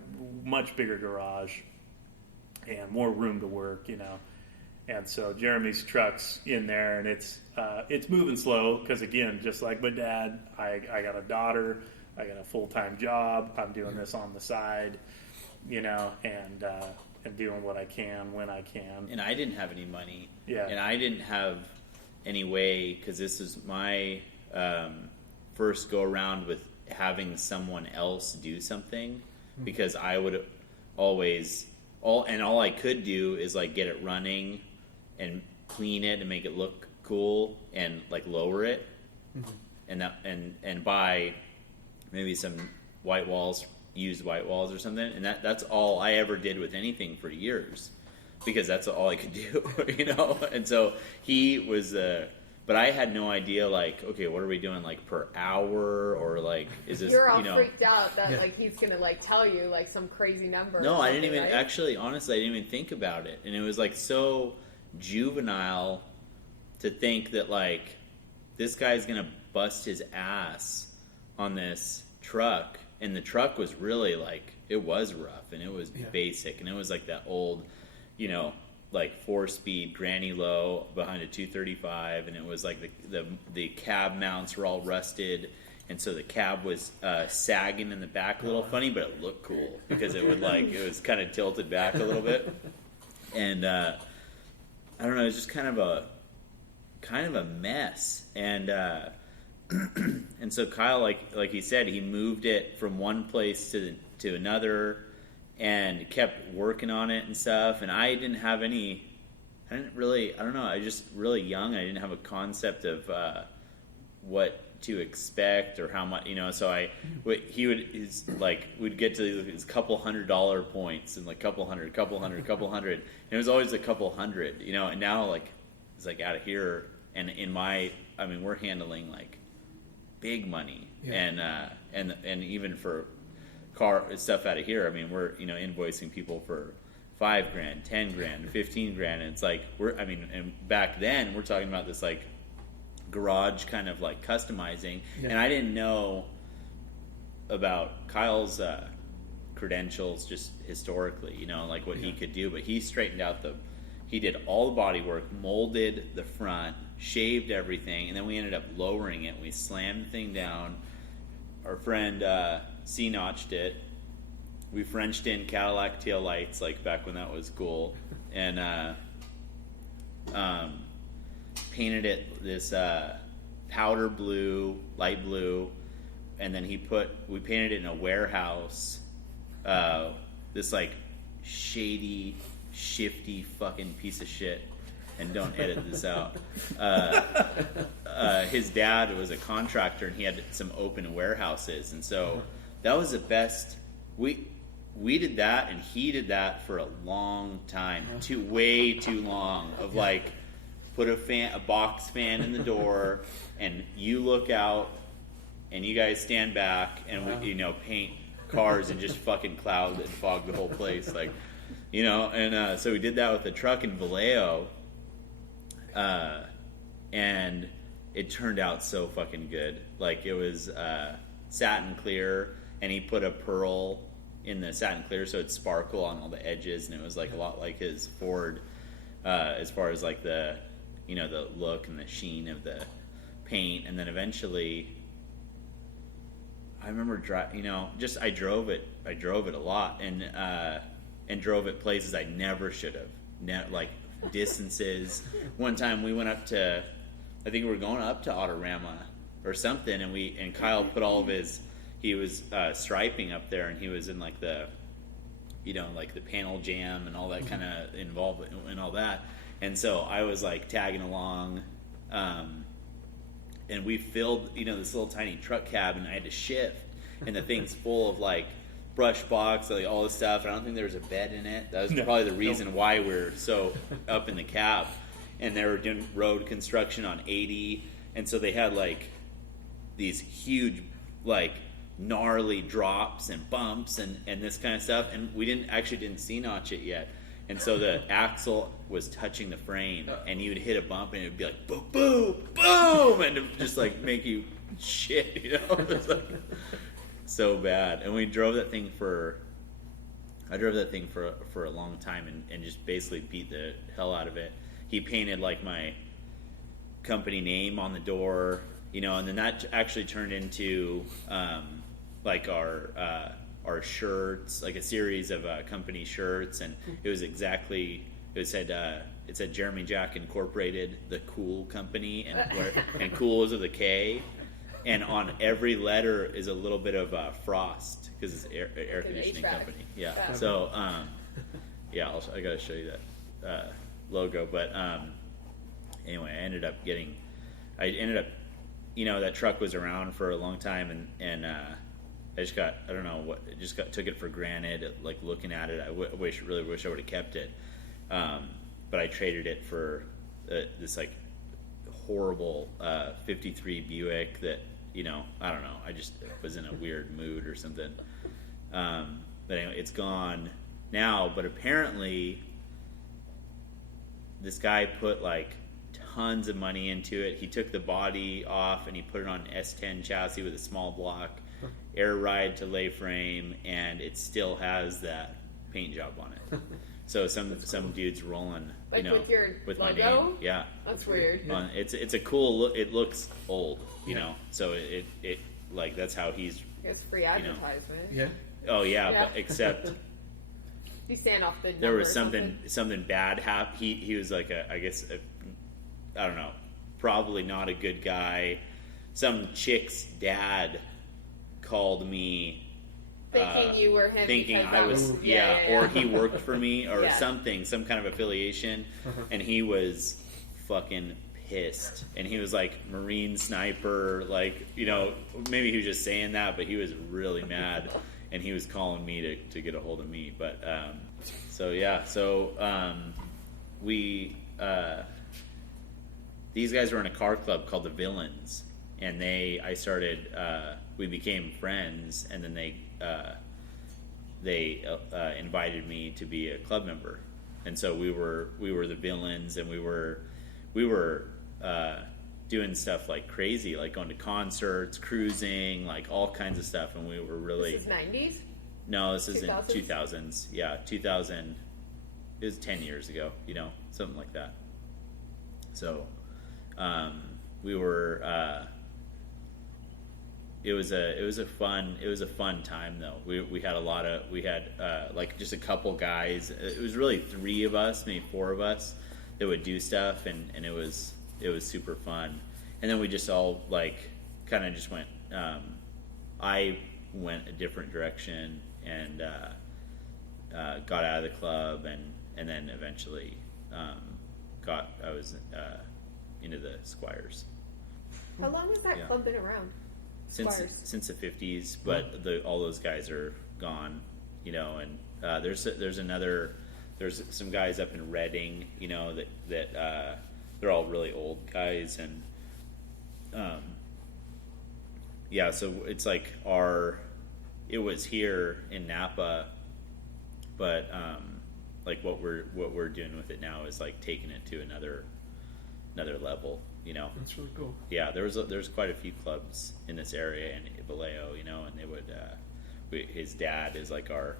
much bigger garage and more room to work, And so Jeremy's truck's in there, and it's moving slow because, again, just like my dad, I got a daughter, I got a full-time job, I'm doing this on the side, and doing what I can when I can. And I didn't have any money. Yeah. And I didn't have any way, because this is my first go around with having someone else do something, because I would always all I could do is like get it running and clean it and make it look cool and like lower it, and buy maybe some used white walls or something, and that's all I ever did with anything for years, because that's all I could do, And so he was But I had no idea, like, okay, what are we doing, like, per hour, or, like, is this, You're all freaked out that, like, he's going to, like, tell you, like, some crazy number. No, I didn't even, right? actually, honestly, I didn't even think about it. And it was, like, so juvenile to think that, like, this guy's going to bust his ass on this truck. And the truck was really, like, it was rough, and it was basic, and it was, like, that old, you know, like 4-speed granny low behind a 235, and it was like the cab mounts were all rusted, and so the cab was sagging in the back a little funny, but it looked cool because it would like it was kind of tilted back a little bit, and I don't know, it was just kind of a mess, and and so Kyle, like he said, he moved it from one place to another, and kept working on it and stuff. And I didn't really, I don't know, I was just really young. I didn't have a concept of what to expect or how much, you know. So we'd get to his couple $100 points and like couple hundred, and it was always a couple hundred, you know. And now like it's like out of here, and we're handling like big money, and even for car stuff out of here, I mean, we're, you know, invoicing people for $5,000, $10,000, $15,000, and it's like and back then we're talking about this like garage kind of like customizing, and I didn't know about Kyle's credentials just historically, you know, like what he could do, but he straightened out he did all the body work, molded the front, shaved everything, and then we ended up lowering it. We slammed the thing down. Our friend C-notched it. We Frenched in Cadillac tail lights, like back when that was cool, and painted it this powder blue, light blue, and then we painted it in a warehouse. This like shady, shifty fucking piece of shit. And don't edit this out. His dad was a contractor, and he had some open warehouses, and so that was the best. We did that, and he did that for a long time, way too long. Of like, put a box fan in the door, and you look out, and you guys stand back, and we, you know, paint cars and just fucking cloud and fog the whole place, like, you know. And so we did that with the truck in Vallejo. And it turned out so fucking good. Like, it was satin clear, and he put a pearl in the satin clear so it'd sparkle on all the edges, and it was like a lot like his Ford, as far as like the, you know, the look and the sheen of the paint. And then eventually I remember I drove it a lot, and drove it places I never should have, like distances. One time we went up to, I think we were going up to Autorama or something, and Kyle put all of he was striping up there, and he was in like the, you know, like the panel jam and all that kind of involved in all that, and so I was like tagging along, and we filled, you know, this little tiny truck cab, and I had to shift, and the thing's full of like brush box, like all this stuff. I don't think there was a bed in it. That was probably the reason why we're so up in the cab. And they were doing road construction on 80, and so they had like these huge, like gnarly drops and bumps and this kind of stuff. And we didn't C-notch it yet. And so the axle was touching the frame, and you would hit a bump, and it would be like boom, boom, boom, and it would just like make you shit, you know. It's like so bad. And I drove that thing for a long time, and just basically beat the hell out of it. He painted like my company name on the door, you know, and then that actually turned into like our shirts, like a series of company shirts, and it said Jeremy Jack Incorporated, the Cool Company, and Cool is with a K. And on every letter is a little bit of frost, because it's air conditioning company. Yeah. Wow. So, I gotta show you that logo. But anyway, I ended up, you know, that truck was around for a long time, and I just took it for granted. Like looking at it, I really wish I would have kept it. But I traded it for this like horrible 53 Buick that, you know, I don't know, I just was in a weird mood or something. But anyway, it's gone now, but apparently this guy put like tons of money into it. He took the body off and he put it on an S10 chassis with a small block, air ride to lay frame, and it still has that paint job on it. So some dude's rolling, like, you know, with my logo? name. Yeah, That's weird. yeah. It's a cool look. It looks old, you know. So it like that's how he's. It's free advertisement. Yeah. Oh yeah, but except You stand off the. there was something bad happened. He was like I don't know, probably not a good guy. Some chick's dad called me. Thinking you were him. Thinking I was, or he worked for me or something, some kind of affiliation, and he was fucking pissed. And he was like, Marine sniper, like, you know, maybe he was just saying that, but he was really mad, and he was calling me to get a hold of me. But, we, these guys were in a car club called the Villains, and we became friends, and then they invited me to be a club member, and so we were the Villains, and we were doing stuff like crazy, like going to concerts, cruising, like all kinds of stuff, and we were really. This is 90s? No, this is 2000s? in 2000s. Yeah, 2000. It was 10 years ago, you know, something like that. So, we were. It was a fun time though. We had like just a couple guys. It was really 3 of us, maybe 4 of us, that would do stuff, and it was super fun. And then we just all like kind of just went. I went a different direction and got out of the club, and then eventually I was into the Squires. How long has that club been around? Since the 50s, but all those guys are gone, you know. And there's some guys up in Reading, you know, that they're all really old guys, and so it's like it was here in Napa, but like what we're doing with it now is like taking it to another level. You know, That's really cool. Yeah, there's quite a few clubs in this area in Vallejo, you know, and they would. His dad is like our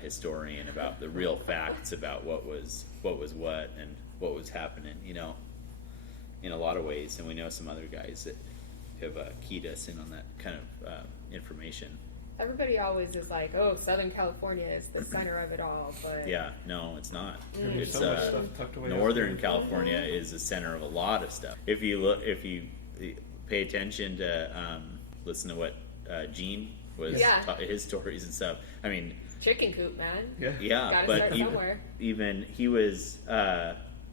historian about the real facts about what was what and what was happening, you know, in a lot of ways. And we know some other guys that have keyed us in on that kind of information. Everybody always is like, "Oh, Southern California is the center of it all," but Yeah, no, it's not. There's It's so much stuff tucked away Northern California is the center of a lot of stuff. If you pay attention to listen to what Gene was his stories and stuff. I mean, chicken coop, man. yeah, Gotta but start somewhere. even he was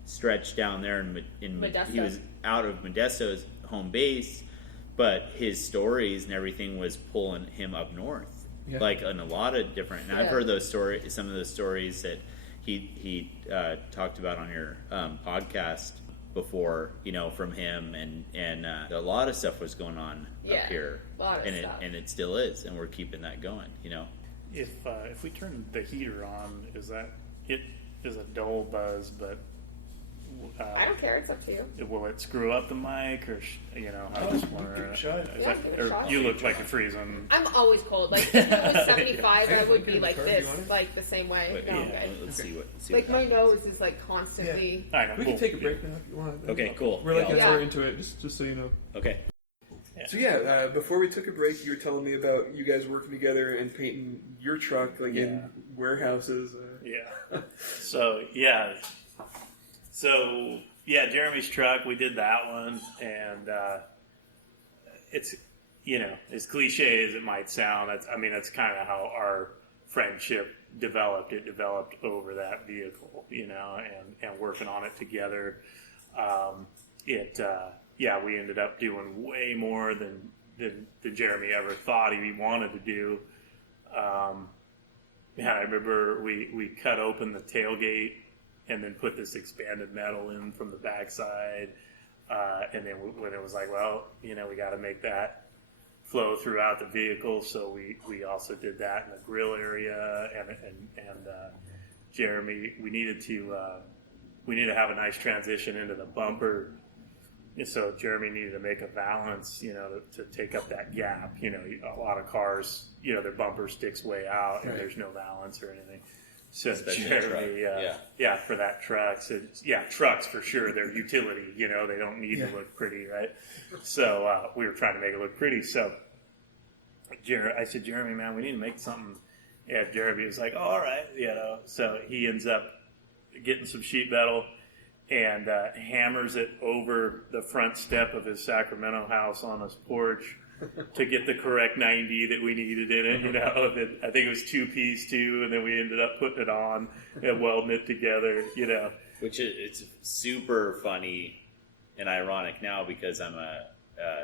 stretched down there in Modesto. He was out of Modesto's home base, but his stories and everything was pulling him up north, like in a lot of different. And I've heard those stories, some of those stories that he talked about on your podcast before, you know, from him, and a lot of stuff was going on up here, a lot of stuff. and it still is, and we're keeping that going, you know. If we turn the heater on, is that it is a dull buzz, but I don't care. It's up to you. will it screw up the mic, or you know? I just wonder. Give it a shot. Yeah, give it a shot. You look like you're freezing. I'm always cold. Like if it was 75, I would be like this, like the same way. Wait, No, yeah, okay. let's see what. Like my nose is like constantly. I know. We can take a break now if you want. Okay, cool. We're like an Yeah. hour into it, just so you know. Okay. So before we took a break, you were telling me about you guys working together and painting your truck like in warehouses. So Jeremy's truck, we did that one, and it's, you know, as cliche as it might sound, that's kind of how our friendship developed. It developed over that vehicle, you know, and working on it together. We ended up doing way more than Jeremy ever thought he wanted to do. I remember we cut open the tailgate and then put this expanded metal in from the backside, And then when it was like, well, we got to make that flow throughout the vehicle, so we also did that in the grill area, and Jeremy, we needed to have a nice transition into the bumper. And so Jeremy needed to make a valance, to take up that gap. A lot of cars, their bumper sticks way out, and there's no valance or anything. So Jeremy, for that truck. So trucks for sure. They're utility. They don't need to look pretty, right? So we were trying to make it look pretty. So I said, Jeremy, man, we need to make something. Yeah, Jeremy was like, oh, all right, So he ends up getting some sheet metal and hammers it over the front step of his Sacramento house on his porch to get the correct 90 that we needed in it. I think it was 2-piece too, and then we ended up putting it on and welding it together. Which it's super funny and ironic now because I'm a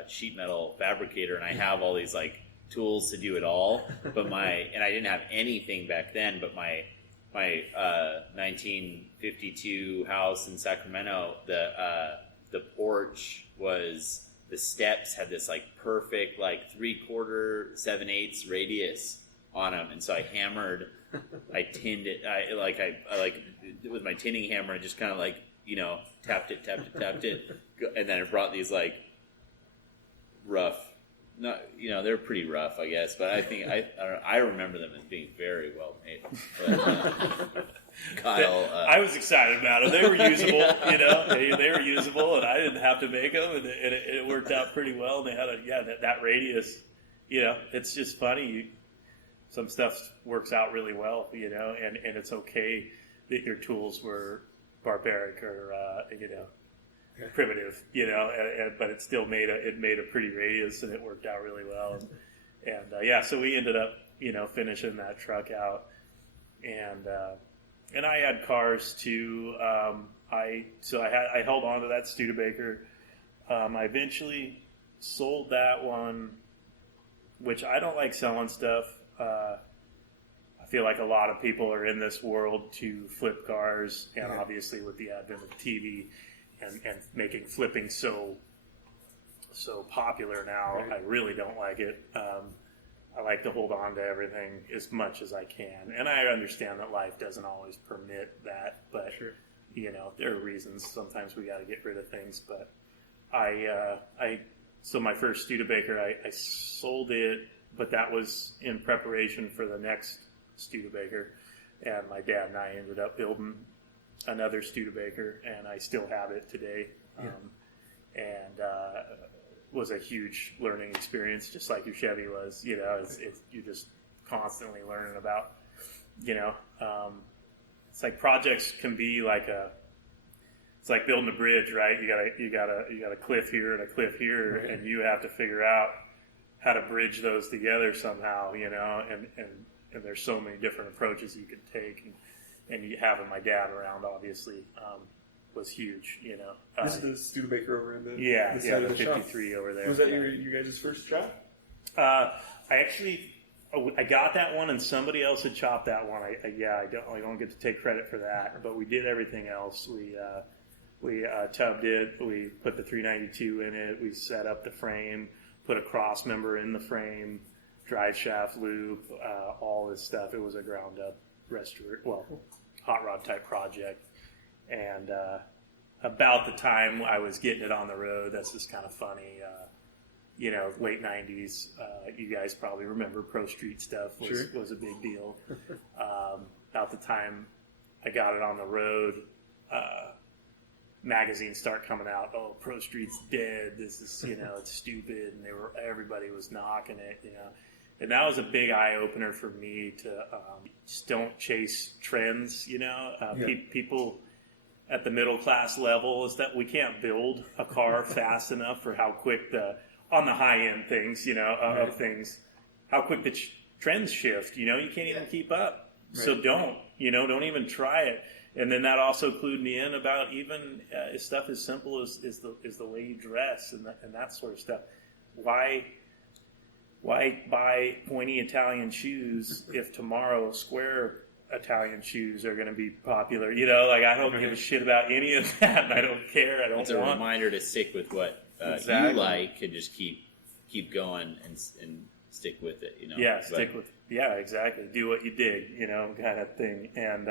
sheet metal fabricator and I have all these like tools to do it all, and I didn't have anything back then, but my 1952 house in Sacramento, the porch was, the steps had this like perfect like 3/4 7/8 radius on them, and so I tinned it. I with my tinning hammer, I just kind of like tapped it, and then it brought these like rough. They're pretty rough, I guess, but I think I remember them as being very well made. But, Kyle, I was excited about them. They were usable, they were usable, and I didn't have to make them, and it worked out pretty well. And they had that radius. It's just funny. Some stuff works out really well, and it's okay that your tools were barbaric or primitive, but it still made a pretty radius, and it worked out really well. And so we ended up, finishing that truck out, and I had cars too. I held on to that Studebaker. I eventually sold that one, which I don't like selling stuff. I feel like a lot of people are in this world to flip cars, and obviously with the advent of TV and making flipping so popular now, I really don't like it. I like to hold on to everything as much as I can, and I understand that life doesn't always permit that, but there are reasons sometimes we got to get rid of things. But so my first Studebaker, I sold it, but that was in preparation for the next Studebaker, and my dad and I ended up building another Studebaker, and I still have it today. And was a huge learning experience, just like your Chevy was. You're just constantly learning about. It's like projects can be like it's like building a bridge, right? You got a cliff here and a cliff here, and you have to figure out how to bridge those together somehow. And there's so many different approaches you can take. And having my dad around, obviously, was huge. This is the Studebaker over in the the 53 shop over there. Was that your guys' first shop? I got that one, and somebody else had chopped that one. I don't get to take credit for that, but we did everything else. We tubbed it. We put the 392 in it. We set up the frame, put a cross member in the frame, drive shaft loop, all this stuff. It was a ground up hot rod type project. And about the time I was getting it on the road, that's just kind of funny. Late 90s, you guys probably remember Pro Street stuff was a big deal. About the time I got it on the road, magazines start coming out. Oh, Pro Street's dead. This is, it's stupid. And everybody was knocking it, And that was a big eye opener for me to just don't chase trends. People at the middle class level is that we can't build a car fast enough for how quick on the high end things, of things, how quick the trends shift. You can't even keep up. Right. So don't even try it. And then that also clued me in about even stuff as simple as the way you dress and that sort of stuff. Why buy pointy Italian shoes if tomorrow Square Italian shoes are going to be popular. You know, like I don't give a shit about any of that, and I don't care. I don't It's a reminder to stick with what Exactly. you like and just keep going and stick with it. You know. Yeah, stick with. Yeah, exactly. Do what you dig. You know, kind of thing. And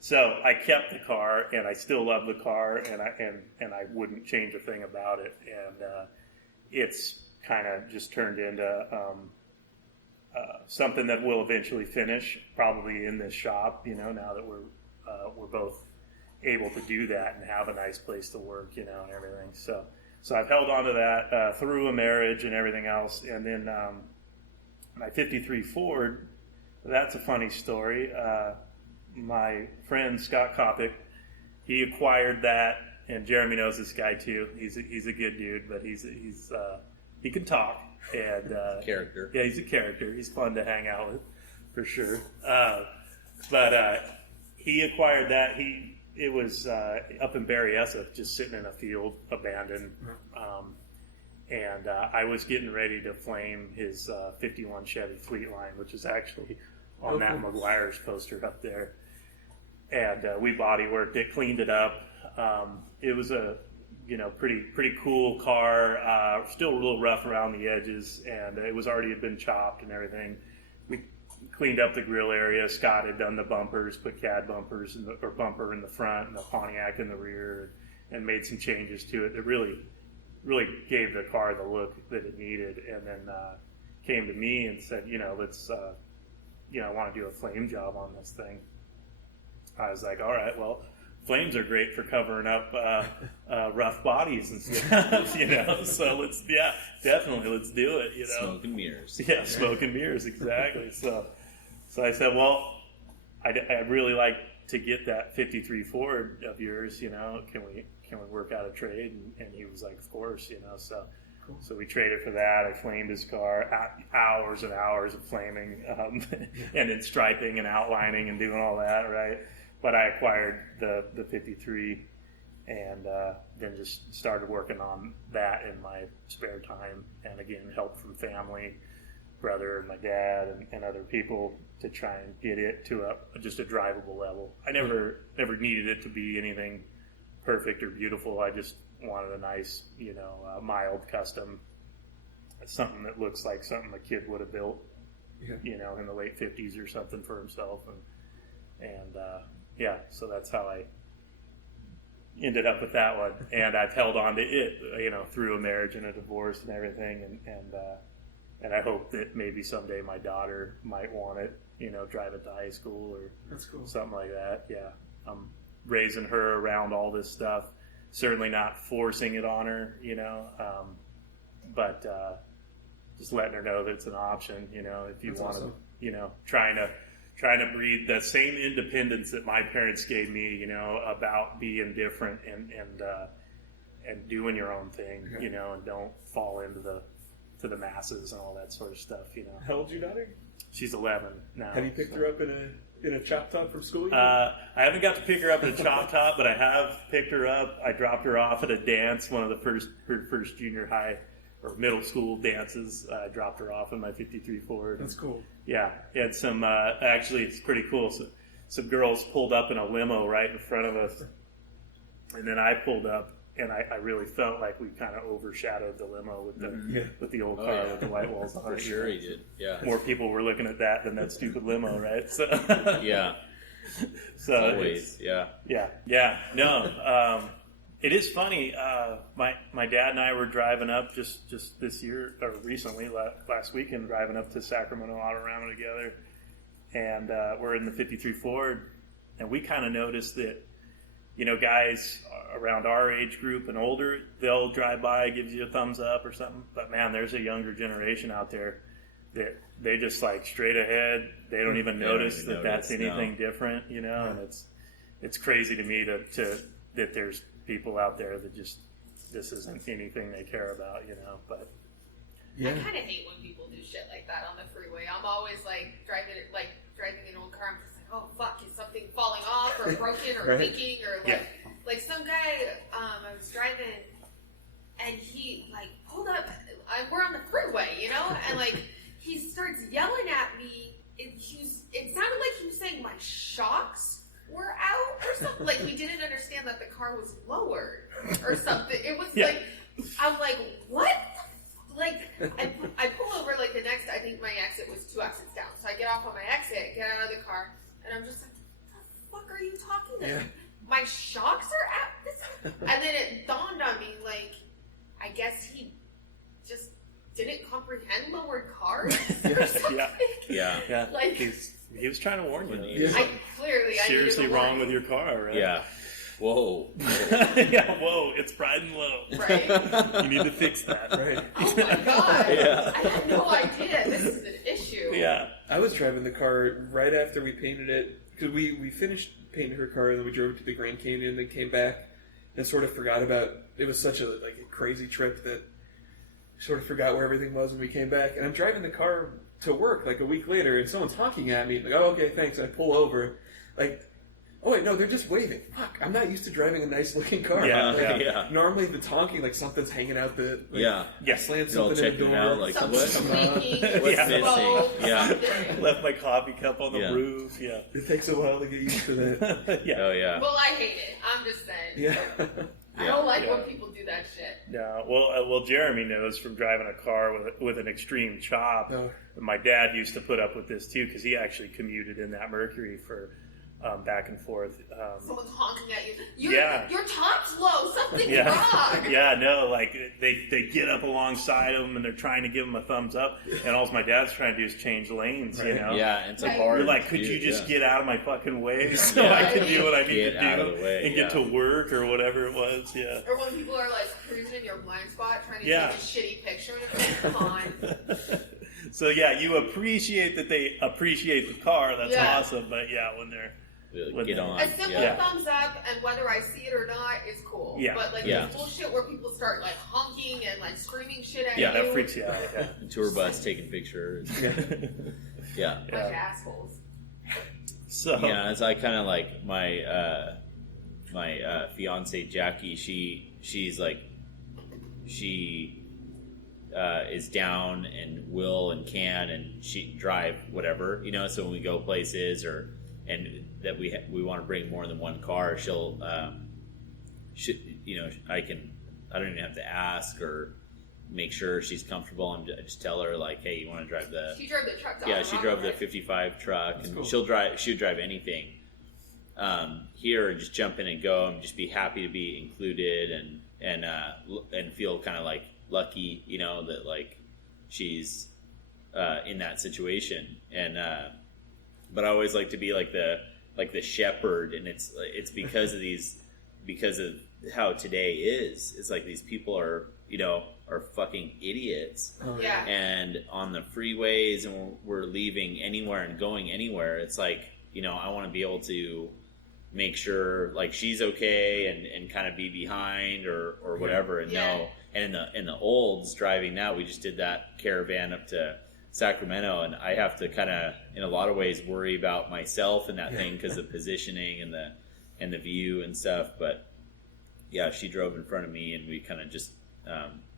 so I kept the car, and I still love the car, and I wouldn't change a thing about it. And it's kind of just turned into something that will eventually finish, probably in this shop. You know, now that we're both able to do that and have a nice place to work, you know, and everything. So I've held on to that through a marriage and everything else. And then my 53 Ford, that's a funny story. My friend Scott Kopic, he acquired that, and Jeremy knows this guy too. He's a good dude, but he can talk. And Character. Yeah, he's a character. He's fun to hang out with, for sure. But he acquired that. It was up in Berryessa, just sitting in a field, abandoned. And I was getting ready to flame his 51 Chevy Fleetline, which is actually on Matt McGuire's poster up there. And we body worked it, cleaned it up. It was a pretty cool car. Still a little rough around the edges, and it was already had been chopped and everything. We cleaned up the grill area. Scott had done the bumpers, put CAD bumpers or bumper in the front and the Pontiac in the rear, and made some changes to it that really gave the car the look that it needed. And then came to me and said, let's I want to do a flame job on this thing. I was like, all right, well, flames are great for covering up rough bodies and stuff, so definitely let's do it, Smoke and mirrors. Yeah, smoke and mirrors, exactly. So I said, well, I'd really like to get that 53 Ford of yours, can we work out a trade? And he was like, of course, so cool. So we traded for that. I flamed his car, hours and hours of flaming, and then striping and outlining and doing all that, right? But I acquired the 53 and then just started working on that in my spare time. And again, help from family, brother and my dad and other people to try and get it to just a drivable level. I never needed it to be anything perfect or beautiful. I just wanted a nice, mild custom, something that looks like something a kid would have built, in the late 50s or something for himself. So that's how I ended up with that one. And I've held on to it, through a marriage and a divorce and everything. And I hope that maybe someday my daughter might want it, drive it to high school or That's cool. something like that. Yeah. I'm raising her around all this stuff. Certainly not forcing it on her, but just letting her know that it's an option, if you want to, awesome. Trying to breed the same independence that my parents gave me, about being different and doing your own thing, Okay. And don't fall into the masses and all that sort of stuff, How old's your daughter? She's 11 now. Have you picked her up in a chop top from school yet? I haven't got to pick her up at a chop top, but I have picked her up. I dropped her off at a dance, one of her first junior high or middle school dances. I dropped her off in my 53 Ford. That's cool. Yeah, had some. Actually, it's pretty cool. So, some girls pulled up in a limo right in front of us, and then I pulled up, and I really felt like we kind of overshadowed the limo with the old car with the white walls on it. For sure, he did. Yeah. More people were looking at that than that stupid limo, right? So Yeah. So Always. Yeah. Yeah. No. It is funny. My dad and I were driving up just this year, or recently, last weekend, driving up to Sacramento Autorama together, and we're in the 53 Ford, and we kind of noticed that, guys around our age group and older, they'll drive by, gives you a thumbs up or something. But man, there's a younger generation out there that they just like straight ahead. They don't even notice that's anything different, and it's crazy to me that there's people out there that just, this isn't anything they care about, but I kind of hate when people do shit like that on the freeway. I'm always like driving an old car. I'm just like, oh fuck, is something falling off or broken or leaking or like some guy. I was driving and he like pulled up. We're on the freeway, and like he starts yelling at me. It sounded like he was saying my car was lowered or something. It was Yeah. like, I'm like, what? Like, I pull over, like, the next, I think my exit was 2 exits down. So I get off on my exit, get out of the car, and I'm just like, what the fuck are you talking about? Yeah. My shocks are at this? And then it dawned on me, like, I guess he just didn't comprehend lowered cars or something. Yeah. Yeah. Like, he was trying to warn you. Yeah. I clearly, I Seriously needed a wrong with warning. your car, right? Yeah. Whoa. Yeah, whoa, it's riding low. Right. You need to fix that. Right. Oh my god. Yeah. I had no idea. This is an issue. Yeah. I was driving the car right after we painted it, because we finished painting her car, and then we drove it to the Grand Canyon, and then came back and sort of forgot about, it was such a crazy trip that sort of forgot where everything was when we came back. And I'm driving the car to work like a week later, and someone's honking at me, like, oh, okay, thanks. And I pull over, like, oh wait, no, they're just waving. Fuck, I'm not used to driving a nice looking car. Yeah, Like, yeah. Normally the honking, like something's hanging out the, like, Yeah. slant They're all something in the checking door. it out, like, Something's what? leaking, What's Yeah. smoke, missing? Yeah. something. Left my coffee cup on the Yeah. roof. Yeah. It takes a while to get used to that. Yeah. Oh, yeah. Well, I hate it. I'm just saying. Yeah. I don't like Yeah. when people do that shit. No, well, Jeremy knows from driving a car with an extreme chop. Oh. My dad used to put up with this too because he actually commuted in that Mercury for back and forth. Someone's honking at you. Yeah. Your top's low. Something's Yeah, wrong. yeah, no, like they get up alongside him and they're trying to give him a thumbs up, and all my dad's trying to do is change lanes, you Right. know. Yeah, and it's Right. hard. You're like, to could do, you just yeah. get out of my fucking way so Yeah. I can do what I need Get to do out of the way, and get yeah. to work or whatever it was? Yeah. Or when people are like cruising in your blind spot trying to Yeah. take a shitty picture and it's like, come on. So yeah, you appreciate that they appreciate the car. That's Yeah. awesome. But yeah, when they're Get on. A simple Yeah. thumbs up and whether I see it or not is cool. Yeah. But like Yeah. this bullshit where people start like honking and like screaming shit at yeah, you. that freaks you out. Yeah. Tour bus taking pictures. Yeah. Bunch of assholes. So Yeah, it's like kind of like my fiance Jackie. She's like she is down and will and can and she drive whatever, you know. So when we go places and that we want to bring more than one car, she'll you know, I don't even have to ask or make sure she's comfortable. I just tell her like, hey, you want to drive the She drove the truck to yeah, she Colorado, drove the right? 55 truck, That's and cool. she would drive anything. Here, and just jump in and go, and just be happy to be included, and feel kind of like lucky, you know, that like she's in that situation. And but I always like to be like the shepherd, and it's because of how today is. It's like these people are, you know, are fucking idiots. Oh, Yeah. And on the freeways, and we're leaving anywhere and going anywhere. It's like, you know, I want to be able to make sure like she's okay and kind of be behind or whatever, and Yeah. know. And in the olds driving now, we just did that caravan up to Sacramento, and I have to kind of in a lot of ways worry about myself in that thing because of positioning and the view and stuff. But yeah, she drove in front of me, and we kind of just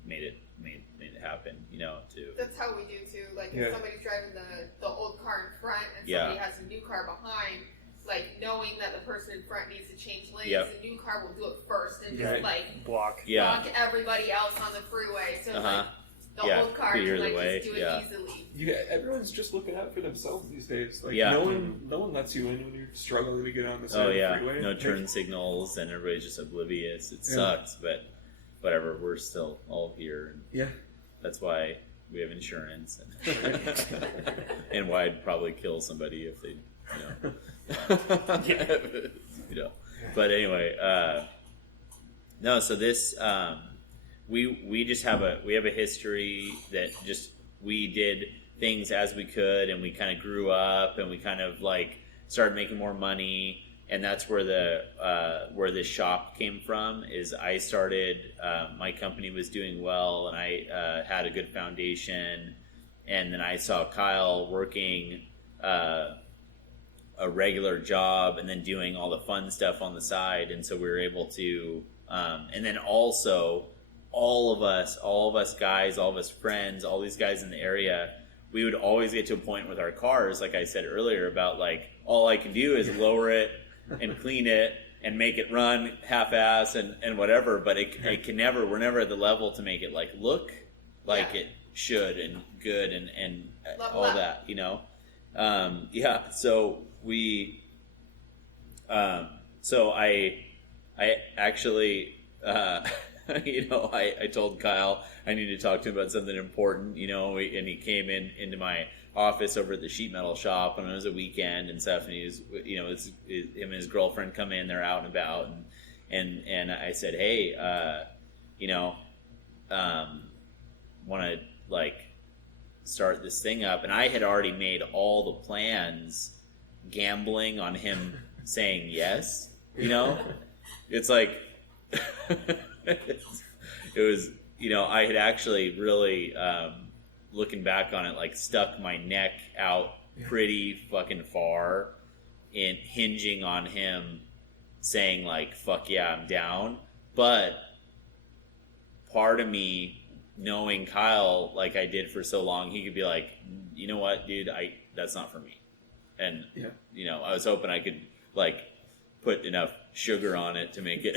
made it happen, you know. That's how we do too. Like Yeah. if somebody's driving the old car in front and Yeah. somebody has a new car behind, like knowing that the person in front needs to change lanes, Yep. the new car will do it first and Right. just like block. Yeah. block everybody else on the freeway. So Uh-huh. like the Yeah, old car clear can the like way, just do it yeah. easily. Everyone's just looking out for themselves these days. Like Yeah. no one lets you in when you're struggling to get on the side Oh of the yeah, freeway. no Like, turn signals, and everybody's just oblivious. It Yeah. sucks, but whatever. We're still all here, and Yeah. that's why we have insurance, and why I'd probably kill somebody if they, you know. But anyway, no. So this, we just have a history that just we did things as we could, and we kind of grew up, and we kind of like started making more money. And that's where where this shop came from. Is I started, my company was doing well, and I had a good foundation, and then I saw Kyle working a regular job, and then doing all the fun stuff on the side, and so we were able to, and then also all of us guys, all of us friends, all these guys in the area, we would always get to a point with our cars, like I said earlier, about like all I can do is lower it and clean it and make it run half-ass and whatever, but it can never, we're never at the level to make it like look like it should and good and all that, you know. So we so I actually you know, I told Kyle I needed to talk to him about something important, you know, and he came into my office over at the sheet metal shop, and it was a weekend and stuff, and he was, you know, him and his girlfriend come in, they're out and about, and I said, hey, you know, want to like start this thing up, and I had already made all the plans, gambling on him saying yes, you know. It's like it was, you know, I had actually really looking back on it, like stuck my neck out pretty fucking far in hinging on him saying like, fuck yeah, I'm down. But part of me, knowing Kyle like I did for so long, he could be like, you know what, dude, that's not for me. And you know, I was hoping I could like put enough sugar on it to make it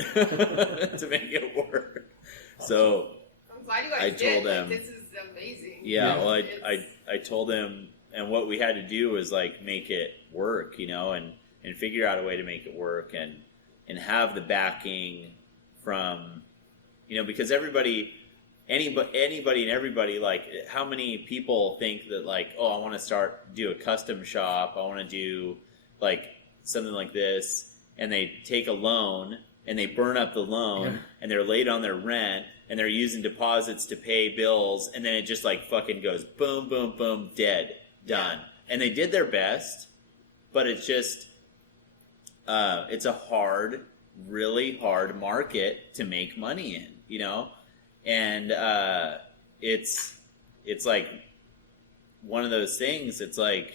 to make it work. So I'm glad you guys I told him, like, this is amazing. Yeah, well, I told him, and what we had to do was like make it work, you know, and figure out a way to make it work, and have the backing from, you know, because anybody and everybody, like, how many people think that like, oh, I want to do a custom shop, I want to do like something like this, and they take a loan and they burn up the loan and they're late on their rent and they're using deposits to pay bills, and then it just like fucking goes boom, boom, boom, dead, done. And they did their best, but it's just, it's a really hard market to make money in, you know? And it's like one of those things, it's like,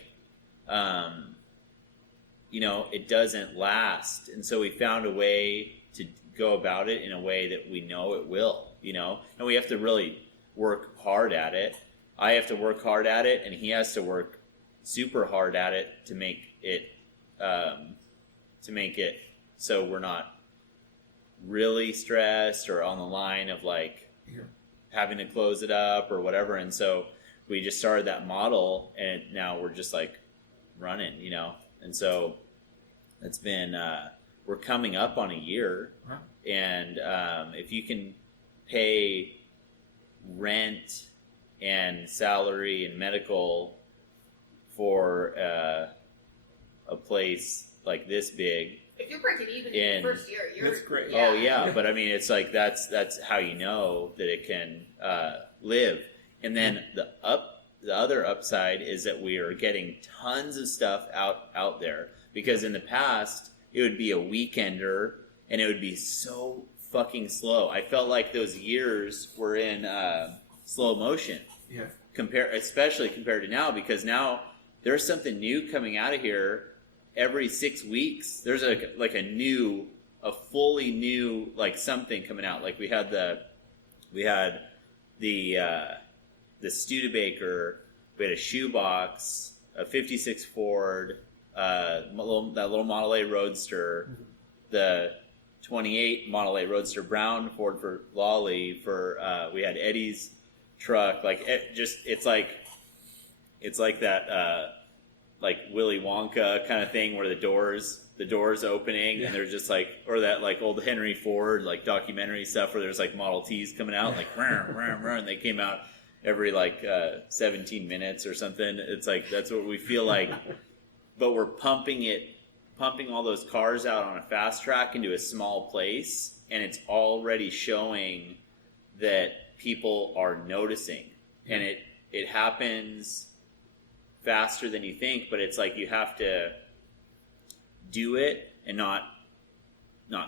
you know, it doesn't last. And so we found a way to go about it in a way that we know it will, you know, and we have to really work hard at it. I have to work hard at it, and he has to work super hard at it to make it so we're not really stressed or on the line of like having to close it up or whatever. And so we just started that model, and now we're just like running, you know. And so it's been we're coming up on a year. And if you can pay rent and salary and medical for a place like this big, if you're breaking even in the first year, that's great. Oh yeah, but I mean, it's like that's how you know that it can live. And then the other upside is that we are getting tons of stuff out there, because in the past it would be a weekender and it would be so fucking slow. I felt like those years were in slow motion. Yeah. Especially compared to now, because now there's something new coming out of here every 6 weeks. There's a fully new like something coming out. Like we had the Studebaker, we had a shoebox, a '56 Ford, that little Model A Roadster, the '28 Model A Roadster brown Ford for Lolly, we had Eddie's truck. Like it's like that like Willy Wonka kind of thing where the doors opening, and there's just like, or that like old Henry Ford like documentary stuff where there's like Model Ts coming out like and they came out every like 17 minutes or something. It's like that's what we feel like, but we're pumping all those cars out on a fast track into a small place, and it's already showing that people are noticing, and it happens faster than you think, but it's like you have to do it and not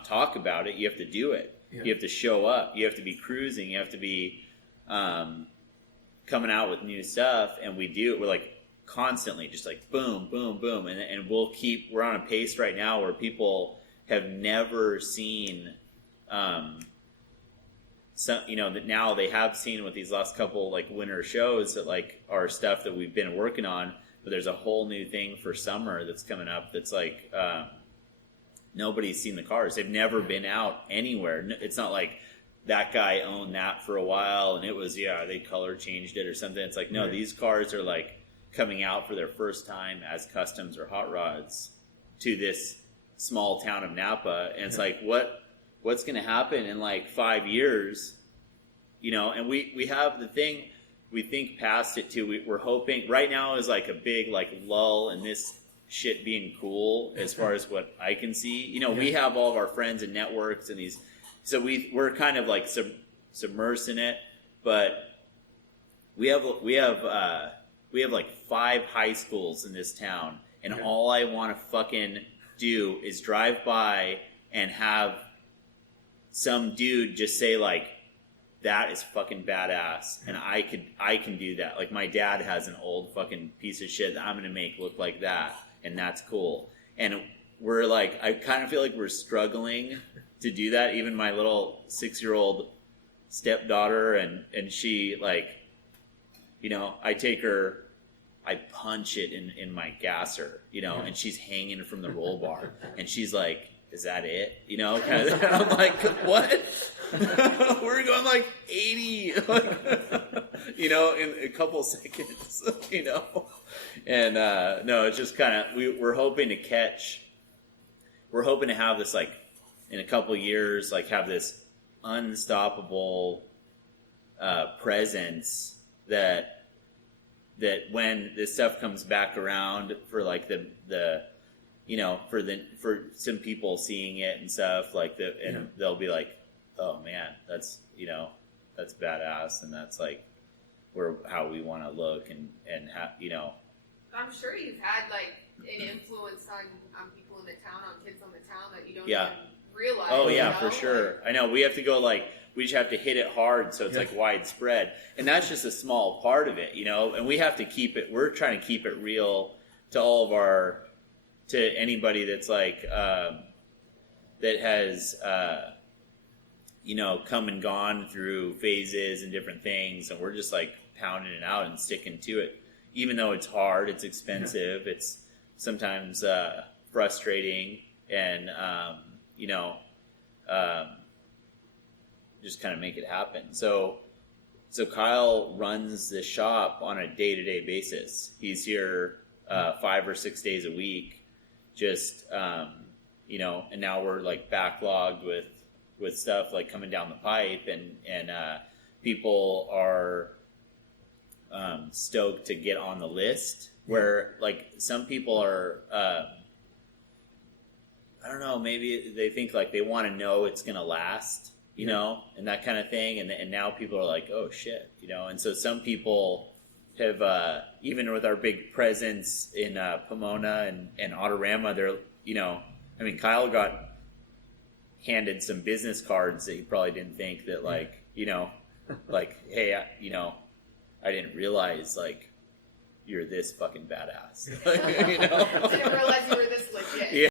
talk about it. You have to do it. You have to show up. You have to be cruising. You have to be coming out with new stuff, and we do it. We're like constantly just like boom, boom, boom, and we're on a pace right now where people have never seen that now they have seen with these last couple like winter shows that like are stuff that we've been working on, but there's a whole new thing for summer that's coming up that's like nobody's seen the cars. They've never been out anywhere. It's not like that guy owned that for a while and it was, they color changed it or something. It's like, no, these cars are like coming out for their first time as customs or hot rods to this small town of Napa. And it's like, what's going to happen in like 5 years? And we have the thing, we think past it too. We're hoping right now is like a big like lull in this shit being cool as far as what I can see. We have all of our friends and networks and these, so we're kind of like submersed in it, but we have like 5 high schools in this town, and all I want to fucking do is drive by and have some dude just say like, that is fucking badass, and I can do that. Like my dad has an old fucking piece of shit that I'm gonna make look like that, and that's cool. And we're like, I kind of feel like we're struggling to do that. Even my little 6-year-old stepdaughter, and she like, I take her, I punch it in my gasser, and she's hanging from the roll bar, and she's like, is that it? Kind of, and I'm like, what? We're going like 80, in a couple seconds, And no, it's just kind of, we're hoping to have this like in a couple years, like have this unstoppable presence that when this stuff comes back around for like the for some people seeing it and stuff like and they'll be like, oh man, that's that's badass, and that's like how we want to look and I'm sure you've had like an influence on people in the town, on kids on the town that you don't even realize. Oh yeah, for sure. I know we have to go like, we just have to hit it hard so it's like widespread, and that's just a small part of it, and we have to keep it. We're trying to keep it real to all of to anybody that's like that has come and gone through phases and different things, and we're just like pounding it out and sticking to it, even though it's hard, it's expensive, it's sometimes frustrating, and just kind of make it happen. So Kyle runs the shop on a day-to-day basis. He's here 5 or 6 days a week, just and now we're like backlogged with stuff like coming down the pipe, and people are stoked to get on the list, where like some people are I don't know, maybe they think like they want to know it's gonna last, and that kind of thing, and now people are like, oh shit, and so some people have even with our big presence in Pomona and Autorama, they're Kyle got handed some business cards that he probably didn't think that like like, hey, I didn't realize like you're this fucking badass. Didn't realize you were this legit. Yeah.